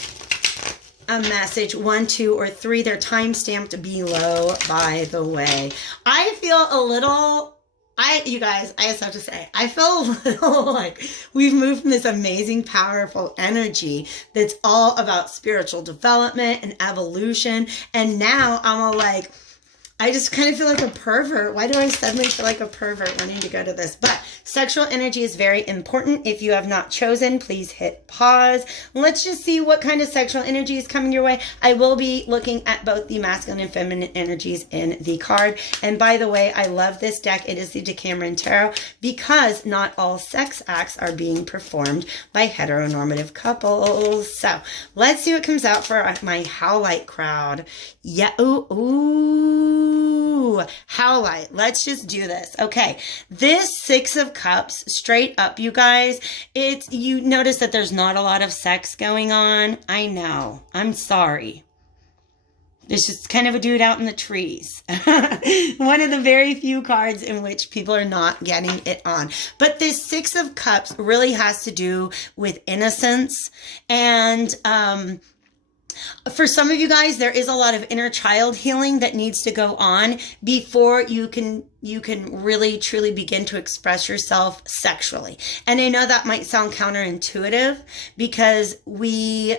a message 1, 2, or 3. They're time stamped below, by the way. I feel a little... you guys, I just have to say, I feel a little like we've moved from this amazing, powerful energy that's all about spiritual development and evolution. And now I'm all like, I just kind of feel like a pervert. Why do I suddenly feel like a pervert wanting to go to this? But sexual energy is very important. If you have not chosen, please hit pause. Let's just see what kind of sexual energy is coming your way. I will be looking at both the masculine and feminine energies in the card. And by the way, I love this deck. It is the Decameron Tarot because not all sex acts are being performed by heteronormative couples. So let's see what comes out for my Howlite crowd. Yeah, ooh. Howlite. Let's just do this. Okay. This 6 of Cups, straight up, you guys, you notice that there's not a lot of sex going on. I know. I'm sorry. There's just kind of a dude out in the trees. One of the very few cards in which people are not getting it on. But this Six of Cups really has to do with innocence. And for some of you guys, there is a lot of inner child healing that needs to go on before you can really truly begin to express yourself sexually. And I know that might sound counterintuitive because we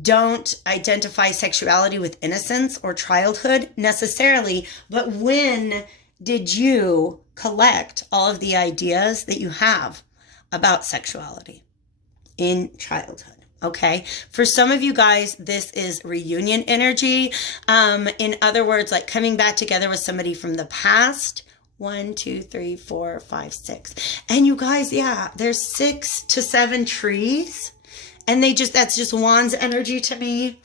don't identify sexuality with innocence or childhood necessarily, but when did you collect all of the ideas that you have about sexuality in childhood? Okay. For some of you guys, this is reunion energy. In other words, like coming back together with somebody from the past. 1, 2, 3, 4, 5, 6. And you guys, yeah, there's 6 to 7 trees. And that's just Wands energy to me.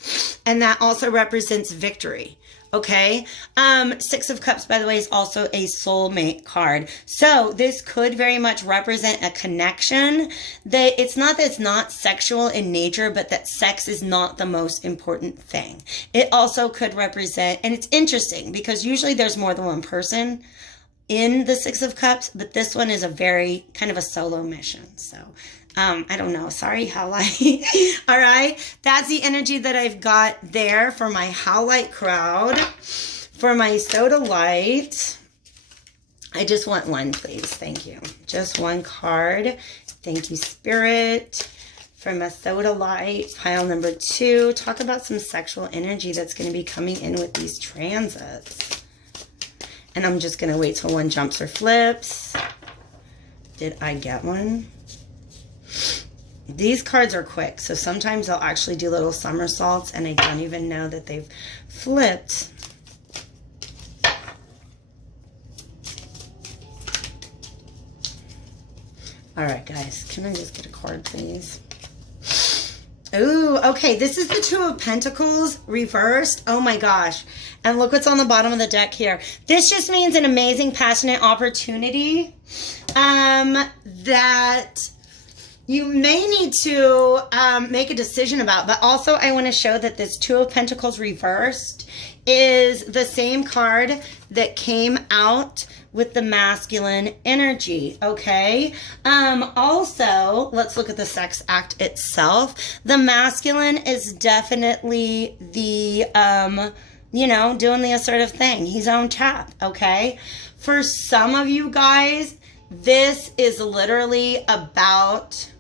And that also represents victory. Okay. Six of Cups, by the way, is also a soulmate card. So this could very much represent a connection that it's not sexual in nature, but that sex is not the most important thing. It also could represent, and it's interesting because usually there's more than one person in the Six of Cups, but this one is a very kind of a solo mission. So I don't know. Sorry, Howlite. All right. That's the energy that I've got there for my Howlite crowd. For my Sodalite, I just want one, please. Thank you. Just one card. Thank you, Spirit. For my Sodalite, pile number 2. Talk about some sexual energy that's going to be coming in with these transits. And I'm just going to wait till one jumps or flips. Did I get one? These cards are quick, so sometimes I'll actually do little somersaults and I don't even know that they've flipped. All right, guys, can I just get a card, please? Ooh, okay, this is the Two of Pentacles reversed. Oh my gosh. And look what's on the bottom of the deck here. This just means an amazing, passionate opportunity that you may need to make a decision about. But also I want to show that this Two of Pentacles reversed is the same card that came out with the masculine energy, okay? Also, let's look at the sex act itself. The masculine is definitely the, doing the assertive thing. He's own chap, okay? For some of you guys, this is literally about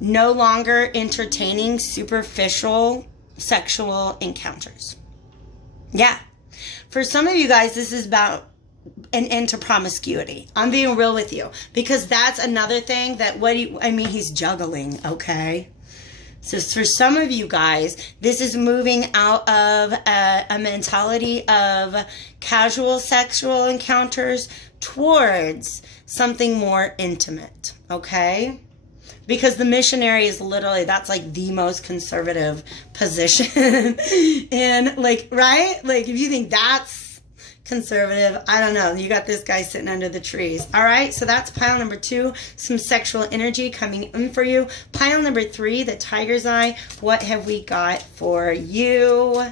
no longer entertaining superficial sexual encounters. Yeah. For some of you guys, this is about an end to promiscuity. I'm being real with you because that's another thing that he's juggling, okay? So for some of you guys, this is moving out of a mentality of casual sexual encounters towards something more intimate, okay? Because the missionary is literally, that's like the most conservative position. And like, right? Like if you think that's conservative, I don't know. You got this guy sitting under the trees. All right. So that's pile number 2, some sexual energy coming in for you. Pile number 3, the tiger's eye. What have we got for you?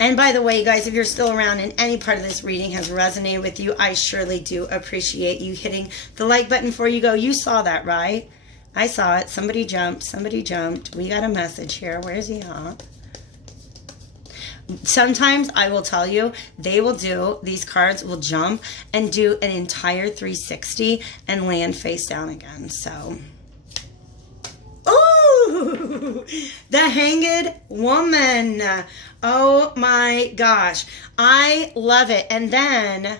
And by the way, you guys, if you're still around and any part of this reading has resonated with you, I surely do appreciate you hitting the like button before you go. You saw that, right? I saw it. Somebody jumped. Somebody jumped. We got a message here. Where's he at? Sometimes I will tell you, these cards will jump and do an entire 360 and land face down again. So, ooh, the Hanged Woman. Oh my gosh. I love it. And then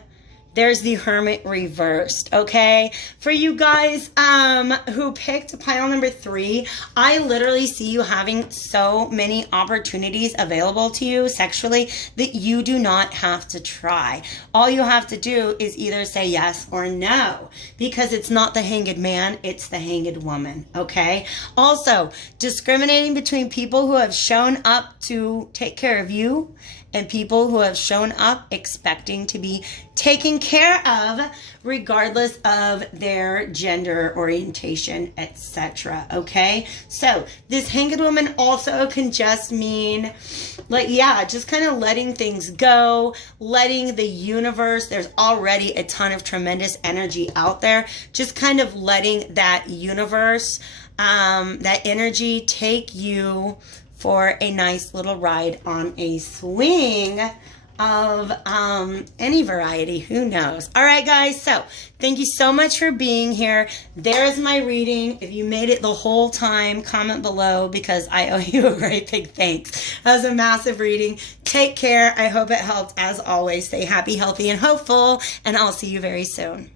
there's the Hermit reversed, okay? For you guys who picked pile number 3, I literally see you having so many opportunities available to you sexually that you do not have to try. All you have to do is either say yes or no, because it's not the hanged man, it's the hanged woman, okay? Also, discriminating between people who have shown up to take care of you and people who have shown up expecting to be taken care of regardless of their gender orientation, etc. Okay, so this Hanged Woman also can just mean, like, yeah, just kind of letting things go, letting the universe, there's already a ton of tremendous energy out there, just kind of letting that universe, that energy take you for a nice little ride on a swing of any variety, who knows. All right, guys, so thank you so much for being here. There's my reading. If you made it the whole time, comment below, because I owe you a great big thanks. That was a massive reading. Take care. I hope it helped. As always, stay happy, healthy, and hopeful, and I'll see you very soon.